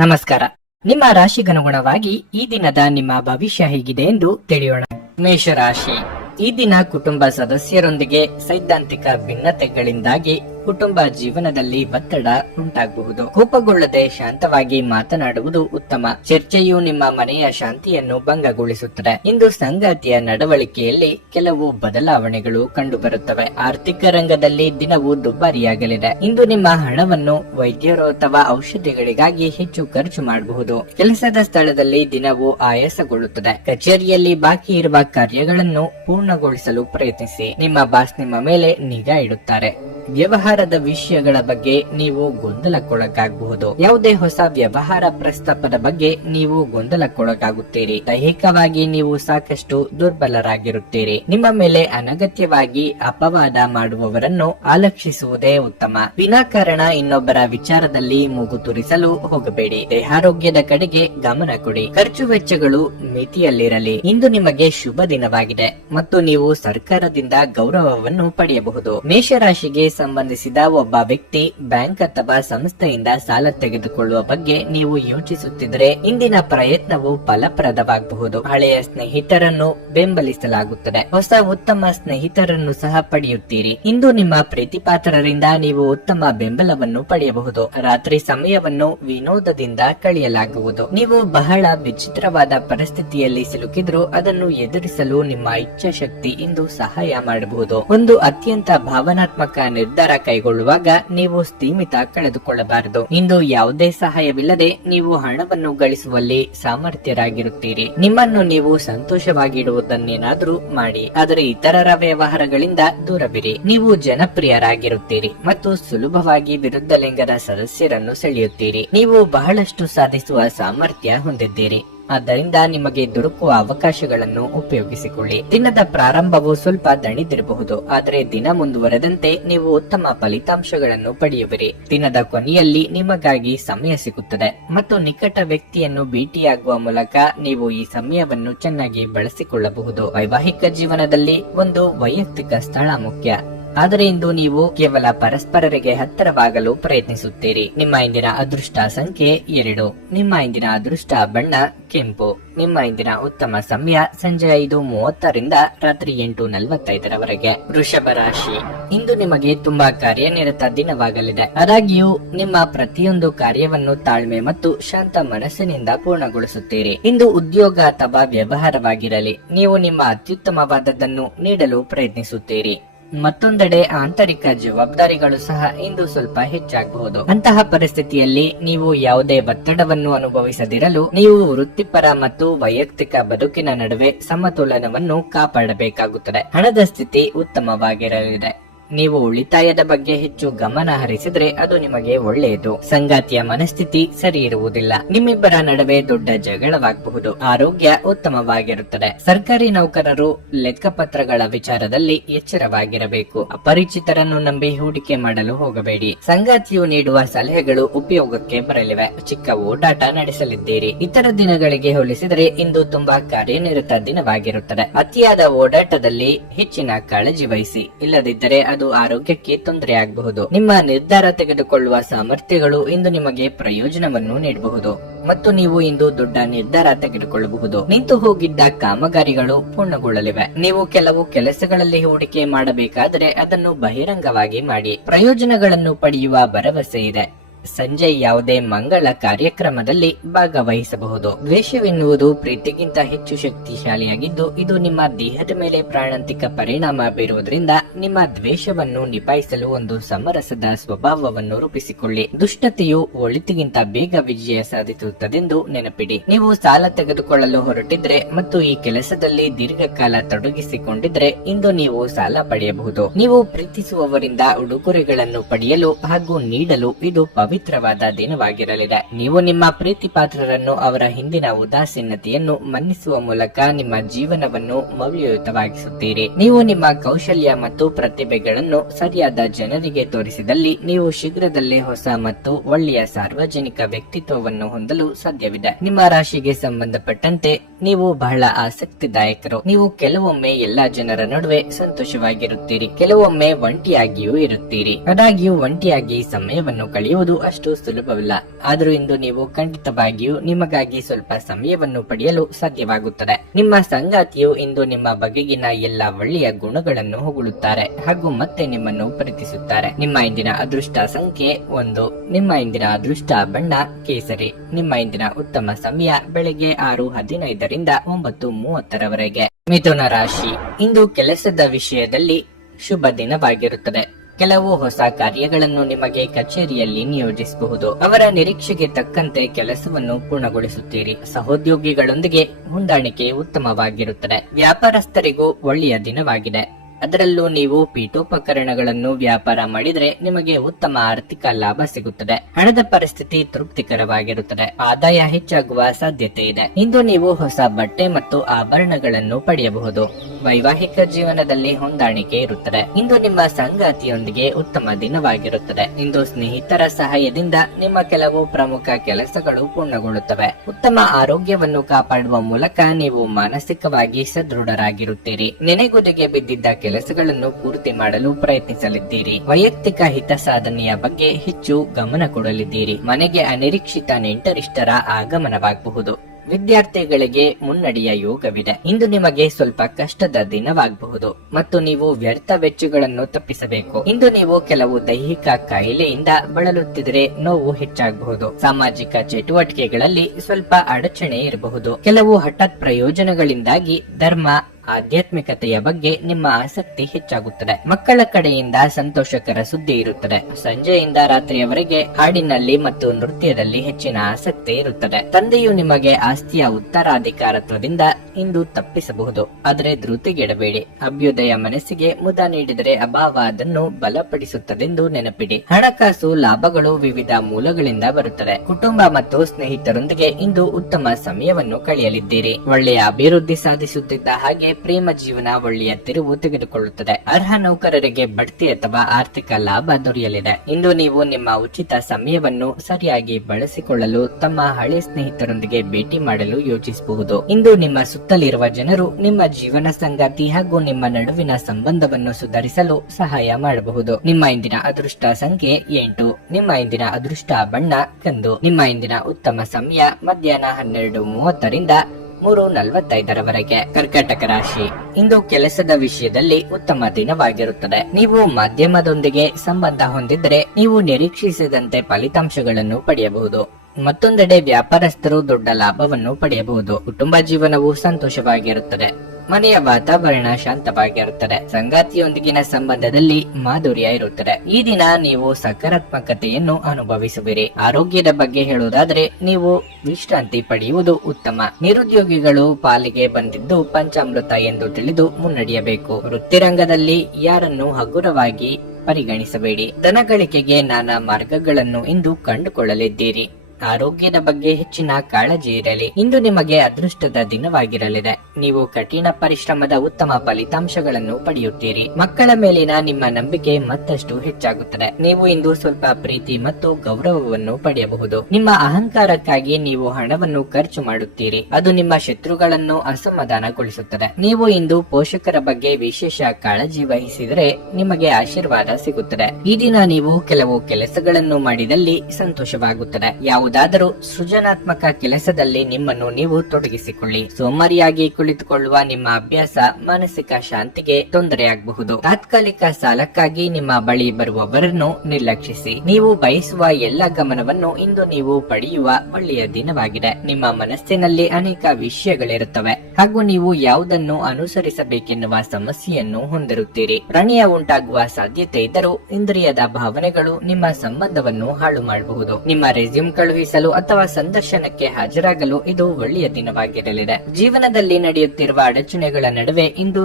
ನಮಸ್ಕಾರ. ನಿಮ್ಮ ರಾಶಿಗನುಗುಣವಾಗಿ ಈ ದಿನದ ನಿಮ್ಮ ಭವಿಷ್ಯ ಹೇಗಿದೆ ಎಂದು ತಿಳಿಯೋಣ. ಮೇಷರಾಶಿ, ಈ ದಿನ ಕುಟುಂಬ ಸದಸ್ಯರೊಂದಿಗೆ ಸೈದ್ಧಾಂತಿಕ ಭಿನ್ನತೆಗಳಿಂದಾಗಿ ಕುಟುಂಬ ಜೀವನದಲ್ಲಿ ಒತ್ತಡ ಉಂಟಾಗಬಹುದು. ಕೋಪಗೊಳ್ಳದೆ ಶಾಂತವಾಗಿ ಮಾತನಾಡುವುದು ಉತ್ತಮ. ಚರ್ಚೆಯು ನಿಮ್ಮ ಮನೆಯ ಶಾಂತಿಯನ್ನು ಭಂಗಗೊಳಿಸುತ್ತದೆ. ಇಂದು ಸಂಗಾತಿಯ ನಡವಳಿಕೆಯಲ್ಲಿ ಕೆಲವು ಬದಲಾವಣೆಗಳು ಕಂಡುಬರುತ್ತವೆ. ಆರ್ಥಿಕ ರಂಗದಲ್ಲಿ ದಿನವು ದುಬಾರಿಯಾಗಲಿದೆ. ಇಂದು ನಿಮ್ಮ ಹಣವನ್ನು ವೈದ್ಯರು ಅಥವಾ ಔಷಧಿಗಳಿಗಾಗಿ ಹೆಚ್ಚು ಖರ್ಚು ಮಾಡಬಹುದು. ಕೆಲಸದ ಸ್ಥಳದಲ್ಲಿ ದಿನವು ಆಯಾಸಗೊಳ್ಳುತ್ತದೆ. ಕಚೇರಿಯಲ್ಲಿ ಬಾಕಿ ಇರುವ ಕಾರ್ಯಗಳನ್ನು ಪೂರ್ಣಗೊಳಿಸಲು ಪ್ರಯತ್ನಿಸಿ. ನಿಮ್ಮ ಬಾಸ್ ನಿಮ್ಮ ಮೇಲೆ ನಿಗಾ ಇಡುತ್ತಾರೆ. ವ್ಯವಹಾರದ ವಿಷಯಗಳ ಬಗ್ಗೆ ನೀವು ಗೊಂದಲಕ್ಕೊಳಗಾಗಬಹುದು. ಯಾವುದೇ ಹೊಸ ವ್ಯವಹಾರ ಪ್ರಸ್ತಾಪದ ಬಗ್ಗೆ ನೀವು ಗೊಂದಲಕ್ಕೊಳಗಾಗುತ್ತೀರಿ. ದೈಹಿಕವಾಗಿ ನೀವು ಸಾಕಷ್ಟು ದುರ್ಬಲರಾಗಿರುತ್ತೀರಿ. ನಿಮ್ಮ ಮೇಲೆ ಅನಗತ್ಯವಾಗಿ ಅಪವಾದ ಮಾಡುವವರನ್ನು ಆಲಕ್ಷಿಸುವುದೇ ಉತ್ತಮ. ವಿನಾಕಾರಣ ಇನ್ನೊಬ್ಬರ ವಿಚಾರದಲ್ಲಿ ಮೂಗು ತುರಿಸಲು ಹೋಗಬೇಡಿ. ದೇಹಾರೋಗ್ಯದ ಕಡೆಗೆ ಗಮನ ಕೊಡಿ. ಖರ್ಚು ವೆಚ್ಚಗಳು ಮಿತಿಯಲ್ಲಿರಲಿ. ಇಂದು ನಿಮಗೆ ಶುಭ ದಿನವಾಗಿದೆ ಮತ್ತು ನೀವು ಸರ್ಕಾರದಿಂದ ಗೌರವವನ್ನು ಪಡೆಯಬಹುದು. ಮೇಷರಾಶಿಗೆ ಸಂಬಂಧಿಸಿದ ಒಬ್ಬ ವ್ಯಕ್ತಿ ಬ್ಯಾಂಕ್ ಅಥವಾ ಸಂಸ್ಥೆಯಿಂದ ಸಾಲ ತೆಗೆದುಕೊಳ್ಳುವ ಬಗ್ಗೆ ನೀವು ಯೋಚಿಸುತ್ತಿದ್ದರೆ ಇಂದಿನ ಪ್ರಯತ್ನವು ಫಲಪ್ರದವಾಗಬಹುದು. ಹಳೆಯ ಸ್ನೇಹಿತರನ್ನು ಬೆಂಬಲಿಸಲಾಗುತ್ತದೆ. ಹೊಸ ಉತ್ತಮ ಸ್ನೇಹಿತರನ್ನು ಸಹ ಪಡೆಯುತ್ತೀರಿ. ಇಂದು ನಿಮ್ಮ ಪ್ರೀತಿಪಾತ್ರರಿಂದ ನೀವು ಉತ್ತಮ ಬೆಂಬಲವನ್ನು ಪಡೆಯಬಹುದು. ರಾತ್ರಿ ಸಮಯವನ್ನು ವಿನೋದದಿಂದ ಕಳೆಯಲಾಗುವುದು. ನೀವು ಬಹಳ ವಿಚಿತ್ರವಾದ ಪರಿಸ್ಥಿತಿಯಲ್ಲಿ ಸಿಲುಕಿದ್ರೂ ಅದನ್ನು ಎದುರಿಸಲು ನಿಮ್ಮ ಇಚ್ಛಾಶಕ್ತಿ ಇಂದು ಸಹಾಯ ಮಾಡಬಹುದು. ಒಂದು ಅತ್ಯಂತ ಭಾವನಾತ್ಮಕ ನಿರ್ಧಾರ ಕೈಗೊಳ್ಳುವಾಗ ನೀವು ಸ್ಥಿಮಿತ ಕಳೆದುಕೊಳ್ಳಬಾರದು. ಇಂದು ಯಾವುದೇ ಸಹಾಯವಿಲ್ಲದೆ ನೀವು ಹಣವನ್ನು ಗಳಿಸುವಲ್ಲಿ ಸಾಮರ್ಥ್ಯರಾಗಿರುತ್ತೀರಿ. ನಿಮ್ಮನ್ನು ನೀವು ಸಂತೋಷವಾಗಿಡುವುದನ್ನೇನಾದ್ರೂ ಮಾಡಿ, ಆದರೆ ಇತರರ ವ್ಯವಹಾರಗಳಿಂದ ದೂರವಿರಿ. ನೀವು ಜನಪ್ರಿಯರಾಗಿರುತ್ತೀರಿ ಮತ್ತು ಸುಲಭವಾಗಿ ವಿರುದ್ಧ ಲಿಂಗದ ಸದಸ್ಯರನ್ನು ಸೆಳೆಯುತ್ತೀರಿ. ನೀವು ಬಹಳಷ್ಟು ಸಾಧಿಸುವ ಸಾಮರ್ಥ್ಯ ಹೊಂದಿದ್ದೀರಿ. ಆದ್ದರಿಂದ ನಿಮಗೆ ದೊರಕುವ ಅವಕಾಶಗಳನ್ನು ಉಪಯೋಗಿಸಿಕೊಳ್ಳಿ. ದಿನದ ಪ್ರಾರಂಭವು ಸ್ವಲ್ಪ ದಣಿದಿರಬಹುದು, ಆದರೆ ದಿನ ಮುಂದುವರೆದಂತೆ ನೀವು ಉತ್ತಮ ಫಲಿತಾಂಶಗಳನ್ನು ಪಡೆಯುವಿರಿ. ದಿನದ ಕೊನೆಯಲ್ಲಿ ನಿಮಗಾಗಿ ಸಮಯ ಸಿಗುತ್ತದೆ ಮತ್ತು ನಿಕಟ ವ್ಯಕ್ತಿಯನ್ನು ಭೇಟಿಯಾಗುವ ಮೂಲಕ ನೀವು ಈ ಸಮಯವನ್ನು ಚೆನ್ನಾಗಿ ಬಳಸಿಕೊಳ್ಳಬಹುದು. ವೈವಾಹಿಕ ಜೀವನದಲ್ಲಿ ಒಂದು ವೈಯಕ್ತಿಕ ಸ್ಥಳ ಮುಖ್ಯ, ಆದರೆ ಇಂದು ನೀವು ಕೇವಲ ಪರಸ್ಪರರಿಗೆ ಹತ್ತಿರವಾಗಲು ಪ್ರಯತ್ನಿಸುತ್ತೀರಿ. ನಿಮ್ಮ ಇಂದಿನ ಅದೃಷ್ಟ ಸಂಖ್ಯೆ 2. ನಿಮ್ಮ ಇಂದಿನ ಅದೃಷ್ಟ ಬಣ್ಣ ಕೆಂಪು. ನಿಮ್ಮ ಇಂದಿನ ಉತ್ತಮ ಸಮಯ ಸಂಜೆ 5:30ರಿಂದ ರಾತ್ರಿ 8:45ರವರೆಗೆ. ವೃಷಭ ರಾಶಿ, ಇಂದು ನಿಮಗೆ ತುಂಬಾ ಕಾರ್ಯನಿರತ ದಿನವಾಗಲಿದೆ. ಆದಾಗ್ಯೂ ನಿಮ್ಮ ಪ್ರತಿಯೊಂದು ಕಾರ್ಯವನ್ನು ತಾಳ್ಮೆ ಮತ್ತು ಶಾಂತ ಮನಸ್ಸಿನಿಂದ ಪೂರ್ಣಗೊಳಿಸುತ್ತೀರಿ. ಇಂದು ಉದ್ಯೋಗ ಅಥವಾ ವ್ಯವಹಾರವಾಗಿರಲಿ, ನೀವು ನಿಮ್ಮ ಅತ್ಯುತ್ತಮವಾದದ್ದನ್ನು ನೀಡಲು ಪ್ರಯತ್ನಿಸುತ್ತೀರಿ. ಮತ್ತೊಂದೆಡೆ ಆಂತರಿಕ ಜವಾಬ್ದಾರಿಗಳು ಸಹ ಇಂದು ಸ್ವಲ್ಪ ಹೆಚ್ಚಾಗಬಹುದು. ಅಂತಹ ಪರಿಸ್ಥಿತಿಯಲ್ಲಿ ನೀವು ಯಾವುದೇ ಒತ್ತಡವನ್ನು ಅನುಭವಿಸದಿರಲು ನೀವು ವೃತ್ತಿಪರ ಮತ್ತು ವೈಯಕ್ತಿಕ ಬದುಕಿನ ನಡುವೆ ಸಮತೋಲನವನ್ನು ಕಾಪಾಡಬೇಕಾಗುತ್ತದೆ. ಹಣದ ಸ್ಥಿತಿ ಉತ್ತಮವಾಗಿರಲಿದೆ. ನೀವು ಉಳಿತಾಯದ ಬಗ್ಗೆ ಹೆಚ್ಚು ಗಮನ ಹರಿಸಿದ್ರೆ ಅದು ನಿಮಗೆ ಒಳ್ಳೆಯದು. ಸಂಗಾತಿಯ ಮನಸ್ಥಿತಿ ಸರಿ ಇರುವುದಿಲ್ಲ. ನಿಮ್ಮಿಬ್ಬರ ನಡುವೆ ದೊಡ್ಡ ಜಗಳವಾಗಬಹುದು. ಆರೋಗ್ಯ ಉತ್ತಮವಾಗಿರುತ್ತದೆ. ಸರ್ಕಾರಿ ನೌಕರರು ಲೆಕ್ಕಪತ್ರಗಳ ವಿಚಾರದಲ್ಲಿ ಎಚ್ಚರವಾಗಿರಬೇಕು. ಅಪರಿಚಿತರನ್ನು ನಂಬಿ ಹೂಡಿಕೆ ಮಾಡಲು ಹೋಗಬೇಡಿ. ಸಂಗಾತಿಯು ನೀಡುವ ಸಲಹೆಗಳು ಉಪಯೋಗಕ್ಕೆ ಬರಲಿವೆ. ಚಿಕ್ಕ ಓಡಾಟ ನಡೆಸಲಿದ್ದೀರಿ. ಇತರ ದಿನಗಳಿಗೆ ಹೋಲಿಸಿದರೆ ಇಂದು ತುಂಬಾ ಕಾರ್ಯನಿರತ ದಿನವಾಗಿರುತ್ತದೆ. ಅತಿಯಾದ ಓಡಾಟದಲ್ಲಿ ಹೆಚ್ಚಿನ ಕಾಳಜಿ ವಹಿಸಿ, ಇಲ್ಲದಿದ್ದರೆ ಅದು ಆರೋಗ್ಯಕ್ಕೆ ತೊಂದರೆ ಆಗಬಹುದು. ನಿಮ್ಮ ನಿರ್ಧಾರ ತೆಗೆದುಕೊಳ್ಳುವ ಸಾಮರ್ಥ್ಯಗಳು ಇಂದು ನಿಮಗೆ ಪ್ರಯೋಜನವನ್ನು ನೀಡಬಹುದು ಮತ್ತು ನೀವು ಇಂದು ದೊಡ್ಡ ನಿರ್ಧಾರ ತೆಗೆದುಕೊಳ್ಳಬಹುದು. ನಿಂತು ಹೋಗಿದ್ದ ಕಾಮಗಾರಿಗಳು ಪೂರ್ಣಗೊಳ್ಳಲಿವೆ. ನೀವು ಕೆಲವು ಕೆಲಸಗಳಲ್ಲಿ ಹೂಡಿಕೆ ಮಾಡಬೇಕಾದರೆ ಅದನ್ನು ಬಹಿರಂಗವಾಗಿ ಮಾಡಿ. ಪ್ರಯೋಜನಗಳನ್ನು ಪಡೆಯುವ ಭರವಸೆ ಇದೆ. ಸಂಜೆ ಯಾವುದೇ ಮಂಗಳ ಕಾರ್ಯಕ್ರಮದಲ್ಲಿ ಭಾಗವಹಿಸಬಹುದು. ದ್ವೇಷವೆನ್ನುವುದು ಪ್ರೀತಿಗಿಂತ ಹೆಚ್ಚು ಶಕ್ತಿಶಾಲಿಯಾಗಿದ್ದು ಇದು ನಿಮ್ಮ ದೇಹದ ಮೇಲೆ ಪ್ರಾಣಾಂತಿಕ ಪರಿಣಾಮ ಬೀರುವುದರಿಂದ ನಿಮ್ಮ ದ್ವೇಷವನ್ನು ನಿಭಾಯಿಸಲು ಒಂದು ಸಮರಸದ ಸ್ವಭಾವವನ್ನು ರೂಪಿಸಿಕೊಳ್ಳಿ. ದುಷ್ಟತೆಯು ಒಳಿತಿಗಿಂತ ಬೇಗ ವಿಜಯ ಸಾಧಿಸುತ್ತದೆಂದು ನೆನಪಿಡಿ. ನೀವು ಸಾಲ ತೆಗೆದುಕೊಳ್ಳಲು ಹೊರಟಿದ್ರೆ ಮತ್ತು ಈ ಕೆಲಸದಲ್ಲಿ ದೀರ್ಘಕಾಲ ತೊಡಗಿಸಿಕೊಂಡಿದ್ರೆ ಇಂದು ನೀವು ಸಾಲ ಪಡೆಯಬಹುದು. ನೀವು ಪ್ರೀತಿಸುವವರಿಂದ ಉಡುಗೊರೆಗಳನ್ನು ಪಡೆಯಲು ಹಾಗೂ ನೀಡಲು ಇದು ಪವಿತ್ರವಾದ ದಿನವಾಗಿರಲಿದೆ. ನೀವು ನಿಮ್ಮ ಪ್ರೀತಿ ಪಾತ್ರರನ್ನು ಅವರ ಹಿಂದಿನ ಉದಾಸೀನತೆಯನ್ನು ಮನ್ನಿಸುವ ಮೂಲಕ ನಿಮ್ಮ ಜೀವನವನ್ನು ಮೌಲ್ಯಯುತವಾಗಿಸುತ್ತೀರಿ. ನೀವು ನಿಮ್ಮ ಕೌಶಲ್ಯ ಮತ್ತು ಪ್ರತಿಭೆಗಳನ್ನು ಸರಿಯಾದ ಜನರಿಗೆ ತೋರಿಸಿದಲ್ಲಿ ನೀವು ಶೀಘ್ರದಲ್ಲೇ ಹೊಸ ಮತ್ತು ಒಳ್ಳೆಯ ಸಾರ್ವಜನಿಕ ವ್ಯಕ್ತಿತ್ವವನ್ನು ಹೊಂದಲು ಸಾಧ್ಯವಿದೆ. ನಿಮ್ಮ ರಾಶಿಗೆ ಸಂಬಂಧಪಟ್ಟಂತೆ ನೀವು ಬಹಳ ಆಸಕ್ತಿದಾಯಕರು. ನೀವು ಕೆಲವೊಮ್ಮೆ ಎಲ್ಲಾ ಜನರ ನಡುವೆ ಸಂತೋಷವಾಗಿರುತ್ತೀರಿ, ಕೆಲವೊಮ್ಮೆ ಒಂಟಿಯಾಗಿಯೂ ಇರುತ್ತೀರಿ. ಆದಾಗ್ಯೂ ಒಂಟಿಯಾಗಿ ಸಮಯವನ್ನು ಕಳೆಯುವುದು ಅಷ್ಟು ಸುಲಭವಿಲ್ಲ. ಆದರೂ ಇಂದು ನೀವು ಖಂಡಿತವಾಗಿಯೂ ನಿಮಗಾಗಿ ಸ್ವಲ್ಪ ಸಮಯವನ್ನು ಪಡೆಯಲು ಸಾಧ್ಯವಾಗುತ್ತದೆ. ನಿಮ್ಮ ಸಂಗಾತಿಯು ಇಂದು ನಿಮ್ಮ ಬಗೆಗಿನ ಎಲ್ಲ ಒಳ್ಳೆಯ ಗುಣಗಳನ್ನು ಹೊಗಳುತ್ತಾರೆ ಹಾಗೂ ಮತ್ತೆ ನಿಮ್ಮನ್ನು ಪ್ರೀತಿಸುತ್ತಾರೆ. ನಿಮ್ಮ ಇಂದಿನ ಅದೃಷ್ಟ ಸಂಖ್ಯೆ 1. ನಿಮ್ಮ ಇಂದಿನ ಅದೃಷ್ಟ ಬಣ್ಣ ಕೇಸರಿ. ನಿಮ್ಮ ಇಂದಿನ ಉತ್ತಮ ಸಮಯ ಬೆಳಗ್ಗೆ 6:15 ರಿಂದ 9:30 ಮಿಥುನ ರಾಶಿ. ಇಂದು ಕೆಲಸದ ವಿಷಯದಲ್ಲಿ ಶುಭ ದಿನವಾಗಿರುತ್ತದೆ. ಕೆಲವು ಹೊಸ ಕಾರ್ಯಗಳನ್ನು ನಿಮಗೆ ಕಚೇರಿಯಲ್ಲಿ ನಿಯೋಜಿಸಬಹುದು. ಅವರ ನಿರೀಕ್ಷೆಗೆ ತಕ್ಕಂತೆ ಕೆಲಸವನ್ನು ಪೂರ್ಣಗೊಳಿಸುತ್ತೀರಿ. ಸಹೋದ್ಯೋಗಿಗಳೊಂದಿಗೆ ಹೊಂದಾಣಿಕೆ ಉತ್ತಮವಾಗಿರುತ್ತದೆ. ವ್ಯಾಪಾರಸ್ಥರಿಗೂ ಒಳ್ಳೆಯ ದಿನವಾಗಿದೆ. ಅದರಲ್ಲೂ ನೀವು ಪೀಠೋಪಕರಣಗಳನ್ನು ವ್ಯಾಪಾರ ಮಾಡಿದರೆ ನಿಮಗೆ ಉತ್ತಮ ಆರ್ಥಿಕ ಲಾಭ ಸಿಗುತ್ತದೆ. ಹಣದ ಪರಿಸ್ಥಿತಿ ತೃಪ್ತಿಕರವಾಗಿರುತ್ತದೆ. ಆದಾಯ ಹೆಚ್ಚಾಗುವ ಸಾಧ್ಯತೆ ಇದೆ. ಇಂದು ನೀವು ಹೊಸ ಬಟ್ಟೆ ಮತ್ತು ಆಭರಣಗಳನ್ನು ಪಡೆಯಬಹುದು. ವೈವಾಹಿಕ ಜೀವನದಲ್ಲಿ ಹೊಂದಾಣಿಕೆ ಇರುತ್ತದೆ. ಇಂದು ನಿಮ್ಮ ಸಂಗಾತಿಯೊಂದಿಗೆ ಉತ್ತಮ ದಿನವಾಗಿರುತ್ತದೆ. ಇಂದು ಸ್ನೇಹಿತರ ಸಹಾಯದಿಂದ ನಿಮ್ಮ ಕೆಲವು ಪ್ರಮುಖ ಕೆಲಸಗಳು ಪೂರ್ಣಗೊಳ್ಳುತ್ತವೆ. ಉತ್ತಮ ಆರೋಗ್ಯವನ್ನು ಕಾಪಾಡುವ ಮೂಲಕ ನೀವು ಮಾನಸಿಕವಾಗಿ ಸದೃಢರಾಗಿರುತ್ತೀರಿ. ನೆನೆಗುದಿಗೆ ಬಿದ್ದಿದ್ದ ಕೆಲಸಗಳನ್ನು ಪೂರ್ತಿ ಮಾಡಲು ಪ್ರಯತ್ನಿಸಲಿದ್ದೀರಿ. ವೈಯಕ್ತಿಕ ಹಿತ ಸಾಧನೆಯ ಬಗ್ಗೆ ಹೆಚ್ಚು ಗಮನ ಕೊಡಲಿದ್ದೀರಿ. ಮನೆಗೆ ಅನಿರೀಕ್ಷಿತ ನೆಂಟರಿಷ್ಟರ ಆಗಮನವಾಗಬಹುದು. ವಿದ್ಯಾರ್ಥಿಗಳಿಗೆ ಮುನ್ನಡೆಯ ಯೋಗವಿದೆ. ಇಂದು ನಿಮಗೆ ಸ್ವಲ್ಪ ಕಷ್ಟದ ದಿನವಾಗಬಹುದು ಮತ್ತು ನೀವು ವ್ಯರ್ಥ ವೆಚ್ಚಗಳನ್ನು ತಪ್ಪಿಸಬೇಕು. ಇಂದು ನೀವು ಕೆಲವು ದೈಹಿಕ ಕಾಯಿಲೆಯಿಂದ ಬಳಲುತ್ತಿದ್ದರೆ ನೋವು ಹೆಚ್ಚಾಗಬಹುದು. ಸಾಮಾಜಿಕ ಚಟುವಟಿಕೆಗಳಲ್ಲಿ ಸ್ವಲ್ಪ ಅಡಚಣೆ ಇರಬಹುದು. ಕೆಲವು ಹಠಾತ್ ಪ್ರಯೋಜನಗಳಿಂದಾಗಿ ಧರ್ಮ ಆಧ್ಯಾತ್ಮಿಕತೆಯ ಬಗ್ಗೆ ನಿಮ್ಮ ಆಸಕ್ತಿ ಹೆಚ್ಚಾಗುತ್ತದೆ. ಮಕ್ಕಳ ಕಡೆಯಿಂದ ಸಂತೋಷಕರ ಸುದ್ದಿ ಇರುತ್ತದೆ. ಸಂಜೆಯಿಂದ ರಾತ್ರಿಯವರೆಗೆ ಹಾಡಿನಲ್ಲಿ ಮತ್ತು ನೃತ್ಯದಲ್ಲಿ ಹೆಚ್ಚಿನ ಆಸಕ್ತಿ ಇರುತ್ತದೆ. ತಂದೆಯು ನಿಮಗೆ ಆಸ್ತಿಯ ಉತ್ತರಾಧಿಕಾರತ್ವದಿಂದ ಇಂದು ತಪ್ಪಿಸಬಹುದು, ಆದರೆ ಧೃತಿಗೆಡಬೇಡಿ. ಅಭ್ಯುದಯ ಮನಸ್ಸಿಗೆ ಮುದ ನೀಡಿದರೆ ಅಭಾವ ಅದನ್ನು ಬಲಪಡಿಸುತ್ತದೆಂದು ನೆನಪಿಡಿ. ಹಣಕಾಸು ಲಾಭಗಳು ವಿವಿಧ ಮೂಲಗಳಿಂದ ಬರುತ್ತದೆ. ಕುಟುಂಬ ಮತ್ತು ಸ್ನೇಹಿತರೊಂದಿಗೆ ಇಂದು ಉತ್ತಮ ಸಮಯವನ್ನು ಕಳೆಯಲಿದ್ದೀರಿ. ಒಳ್ಳೆಯ ಅಭಿವೃದ್ಧಿ ಸಾಧಿಸುತ್ತಿದ್ದ ಹಾಗೆ ಪ್ರೇಮ ಜೀವನ ಒಳ್ಳೆಯ ತಿರುವು ತೆಗೆದುಕೊಳ್ಳುತ್ತದೆ. ಅರ್ಹ ನೌಕರರಿಗೆ ಬಡ್ತಿ ಅಥವಾ ಆರ್ಥಿಕ ಲಾಭ ದೊರೆಯಲಿದೆ. ಇಂದು ನೀವು ನಿಮ್ಮ ಉಚಿತ ಸಮಯವನ್ನು ಸರಿಯಾಗಿ ಬಳಸಿಕೊಳ್ಳಲು ತಮ್ಮ ಹಳೆ ಸ್ನೇಹಿತರೊಂದಿಗೆ ಭೇಟಿ ಮಾಡಲು ಯೋಚಿಸಬಹುದು. ಇಂದು ನಿಮ್ಮ ಸುತ್ತಲಿರುವ ಜನರು ನಿಮ್ಮ ಜೀವನ ಸಂಗಾತಿ ಹಾಗೂ ನಿಮ್ಮ ನಡುವಿನ ಸಂಬಂಧವನ್ನು ಸುಧಾರಿಸಲು ಸಹಾಯ ಮಾಡಬಹುದು. ನಿಮ್ಮ ಇಂದಿನ ಅದೃಷ್ಟ ಸಂಖ್ಯೆ 8. ನಿಮ್ಮ ಇಂದಿನ ಅದೃಷ್ಟ ಬಣ್ಣ ಕಂದು. ನಿಮ್ಮ ಇಂದಿನ ಉತ್ತಮ ಸಮಯ ಮಧ್ಯಾಹ್ನ 12:30 ರಿಂದ 3:45 ಕರ್ಕಾಟಕ ರಾಶಿ. ಇಂದು ಕೆಲಸದ ವಿಷಯದಲ್ಲಿ ಉತ್ತಮ ದಿನವಾಗಿರುತ್ತದೆ. ನೀವು ಮಾಧ್ಯಮದೊಂದಿಗೆ ಸಂಬಂಧ ಹೊಂದಿದ್ದರೆ ನೀವು ನಿರೀಕ್ಷಿಸಿದಂತೆ ಫಲಿತಾಂಶಗಳನ್ನು ಪಡೆಯಬಹುದು. ಮತ್ತೊಂದೆಡೆ ವ್ಯಾಪಾರಸ್ಥರು ದೊಡ್ಡ ಲಾಭವನ್ನು ಪಡೆಯಬಹುದು. ಕುಟುಂಬ ಜೀವನವು ಸಂತೋಷವಾಗಿರುತ್ತದೆ. ಮನೆಯ ವಾತಾವರಣ ಶಾಂತವಾಗಿರುತ್ತದೆ. ಸಂಗಾತಿಯೊಂದಿಗಿನ ಸಂಬಂಧದಲ್ಲಿ ಮಾಧುರ್ಯ ಇರುತ್ತದೆ. ಈ ದಿನ ನೀವು ಸಕಾರಾತ್ಮಕತೆಯನ್ನು ಅನುಭವಿಸುವಿರಿ. ಆರೋಗ್ಯದ ಬಗ್ಗೆ ಹೇಳುವುದಾದರೆ ನೀವು ವಿಶ್ರಾಂತಿ ಪಡೆಯುವುದು ಉತ್ತಮ. ನಿರುದ್ಯೋಗಿಗಳು ಪಾಲಿಗೆ ಬಂದಿದ್ದು ಪಂಚಾಮೃತ ಎಂದು ತಿಳಿದು ಮುನ್ನಡೆಯಬೇಕು. ವೃತ್ತಿರಂಗದಲ್ಲಿ ಯಾರನ್ನು ಹಗುರವಾಗಿ ಪರಿಗಣಿಸಬೇಡಿ. ಧನಗಳಿಕೆಗೆ ನಾನಾ ಮಾರ್ಗಗಳನ್ನು ಇಂದು ಕಂಡುಕೊಳ್ಳಲಿದ್ದೀರಿ. ಆರೋಗ್ಯದ ಬಗ್ಗೆ ಹೆಚ್ಚಿನ ಕಾಳಜಿ ಇರಲಿ. ಇಂದು ನಿಮಗೆ ಅದೃಷ್ಟದ ದಿನವಾಗಿರಲಿದೆ. ನೀವು ಕಠಿಣ ಪರಿಶ್ರಮದ ಉತ್ತಮ ಫಲಿತಾಂಶಗಳನ್ನು ಪಡೆಯುತ್ತೀರಿ. ಮಕ್ಕಳ ಮೇಲಿನ ನಿಮ್ಮ ನಂಬಿಕೆ ಮತ್ತಷ್ಟು ಹೆಚ್ಚಾಗುತ್ತದೆ. ನೀವು ಇಂದು ಸ್ವಲ್ಪ ಪ್ರೀತಿ ಮತ್ತು ಗೌರವವನ್ನು ಪಡೆಯಬಹುದು. ನಿಮ್ಮ ಅಹಂಕಾರಕ್ಕಾಗಿ ನೀವು ಹಣವನ್ನು ಖರ್ಚು ಮಾಡುತ್ತೀರಿ. ಅದು ನಿಮ್ಮ ಶತ್ರುಗಳನ್ನು ಅಸಮಾಧಾನಗೊಳಿಸುತ್ತದೆ. ನೀವು ಇಂದು ಪೋಷಕರ ಬಗ್ಗೆ ವಿಶೇಷ ಕಾಳಜಿ ವಹಿಸಿದರೆ ನಿಮಗೆ ಆಶೀರ್ವಾದ ಸಿಗುತ್ತದೆ. ಈ ದಿನ ನೀವು ಕೆಲವು ಕೆಲಸಗಳನ್ನು ಮಾಡಿದಲ್ಲಿ ಸಂತೋಷವಾಗುತ್ತದೆ. ಯಾವುದಾದರೂ ಸೃಜನಾತ್ಮಕ ಕೆಲಸದಲ್ಲಿ ನಿಮ್ಮನ್ನು ನೀವು ತೊಡಗಿಸಿಕೊಳ್ಳಿ. ಸೋಮಾರಿಯಾಗಿ ಕುಳಿತುಕೊಳ್ಳುವ ನಿಮ್ಮ ಅಭ್ಯಾಸ ಮಾನಸಿಕ ಶಾಂತಿಗೆ ತೊಂದರೆಯಾಗಬಹುದು. ತಾತ್ಕಾಲಿಕ ಸಾಲಕ್ಕಾಗಿ ನಿಮ್ಮ ಬಳಿ ಬರುವವರನ್ನು ನಿರ್ಲಕ್ಷಿಸಿ. ನೀವು ಬಯಸುವ ಎಲ್ಲ ಗಮನವನ್ನು ಇಂದು ನೀವು ಪಡೆಯುವ ಒಳ್ಳೆಯ ದಿನವಾಗಿದೆ. ನಿಮ್ಮ ಮನಸ್ಸಿನಲ್ಲಿ ಅನೇಕ ವಿಷಯಗಳಿರುತ್ತವೆ ಹಾಗೂ ನೀವು ಯಾವುದನ್ನು ಅನುಸರಿಸಬೇಕೆನ್ನುವ ಸಮಸ್ಯೆಯನ್ನು ಹೊಂದಿರುತ್ತೀರಿ. ಪ್ರಣಯ ಉಂಟಾಗುವ ಸಾಧ್ಯತೆ ಇದ್ದರೂ ಇಂದ್ರಿಯದ ಭಾವನೆಗಳು ನಿಮ್ಮ ಸಂಬಂಧವನ್ನು ಹಾಳು ಮಾಡಬಹುದು. ನಿಮ್ಮ ರೆಸ್ಯೂಮ್ ಕಳುಹಿಸಲು ಅಥವಾ ಸಂದರ್ಶನಕ್ಕೆ ಹಾಜರಾಗಲು ಇದು ಒಳ್ಳೆಯ ದಿನವಾಗಿರಲಿದೆ. ಜೀವನದಲ್ಲಿ ನಡೆಯುತ್ತಿರುವ ಅಡಚಣೆಗಳ ನಡುವೆ ಇಂದು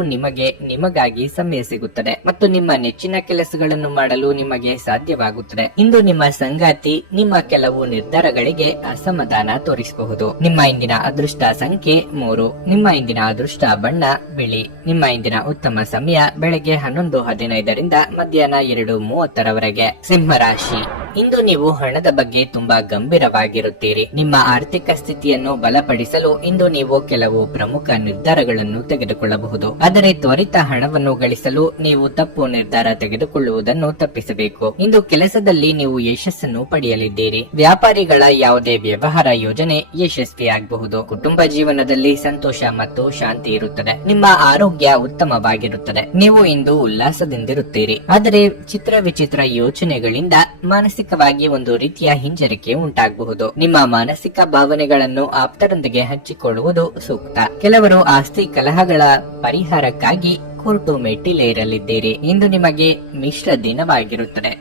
ನಿಮಗಾಗಿ ಸಮಯ ಸಿಗುತ್ತದೆ ಮತ್ತು ನಿಮ್ಮ ನೆಚ್ಚಿನ ಕೆಲಸಗಳನ್ನು ಮಾಡಲು ನಿಮಗೆ ಸಾಧ್ಯವಾಗುತ್ತದೆ. ಇಂದು ನಿಮ್ಮ ಸಂಗಾತಿ ನಿಮ್ಮ ಕೆಲವು ನಿರ್ಧಾರಗಳಿಗೆ ಅಸಮಾಧಾನ ತೋರಿಸಬಹುದು. ನಿಮ್ಮ ಇಂದಿನ ಅದೃಷ್ಟ ಸಂಖ್ಯೆ 3. ನಿಮ್ಮ ಇಂದಿನ ಅದೃಷ್ಟ ಬಣ್ಣ ಬಿಳಿ. ನಿಮ್ಮ ಇಂದಿನ ಉತ್ತಮ ಸಮಯ ಬೆಳಗ್ಗೆ 11:15 ರಿಂದ ಮಧ್ಯಾಹ್ನ 2:30 ಸಿಂಹರಾಶಿ. ಇಂದು ನೀವು ಹಣದ ಬಗ್ಗೆ ತುಂಬಾ ಗಂಭೀರವಾಗಿರುತ್ತೀರಿ. ನಿಮ್ಮ ಆರ್ಥಿಕ ಸ್ಥಿತಿಯನ್ನು ಬಲಪಡಿಸಲು ಇಂದು ನೀವು ಕೆಲವು ಪ್ರಮುಖ ನಿರ್ಧಾರಗಳನ್ನು ತೆಗೆದುಕೊಳ್ಳಬಹುದು. ಆದರೆ ತ್ವರಿತ ಹಣವನ್ನು ಗಳಿಸಲು ನೀವು ತಪ್ಪು ನಿರ್ಧಾರ ತೆಗೆದುಕೊಳ್ಳುವುದನ್ನು ತಪ್ಪಿಸಬೇಕು. ಇಂದು ಕೆಲಸದಲ್ಲಿ ನೀವು ಯಶಸ್ಸನ್ನು ಪಡೆಯಲಿದ್ದೀರಿ. ವ್ಯಾಪಾರಿಗಳ ಯಾವುದೇ ವ್ಯವಹಾರ ಯೋಜನೆ ಯಶಸ್ವಿಯಾಗಬಹುದು. ಕುಟುಂಬ ಜೀವನದಲ್ಲಿ ಸಂತೋಷ ಮತ್ತು ಶಾಂತಿ ಇರುತ್ತದೆ. ನಿಮ್ಮ ಆರೋಗ್ಯ ಉತ್ತಮವಾಗಿರುತ್ತದೆ. ನೀವು ಇಂದು ಉಲ್ಲಾಸದಿಂದಿರುತ್ತೀರಿ. ಆದರೆ ಚಿತ್ರ ವಿಚಿತ್ರ ಯೋಚನೆಗಳಿಂದ ಮಾನಸಿಕವಾಗಿ ಒಂದು ರೀತಿಯ ಹಿಂಜರಿಕೆ ಉಂಟಾಗಬಹುದು. ನಿಮ್ಮ ಮಾನಸಿಕ ಭಾವನೆಗಳನ್ನು ಆಪ್ತರೊಂದಿಗೆ ಹಂಚಿಕೊಳ್ಳುವುದು ಸೂಕ್ತ. ಕೆಲವರು ಆಸ್ತಿ ಕಲಹಗಳ ಪರಿಹಾರಕ್ಕಾಗಿ ಕೋರ್ಟು ಮೆಟ್ಟಿಲೇರಲಿದ್ದೀರಿ. ಇಂದು ನಿಮಗೆ ಮಿಶ್ರ ದಿನವಾಗಿರುತ್ತದೆ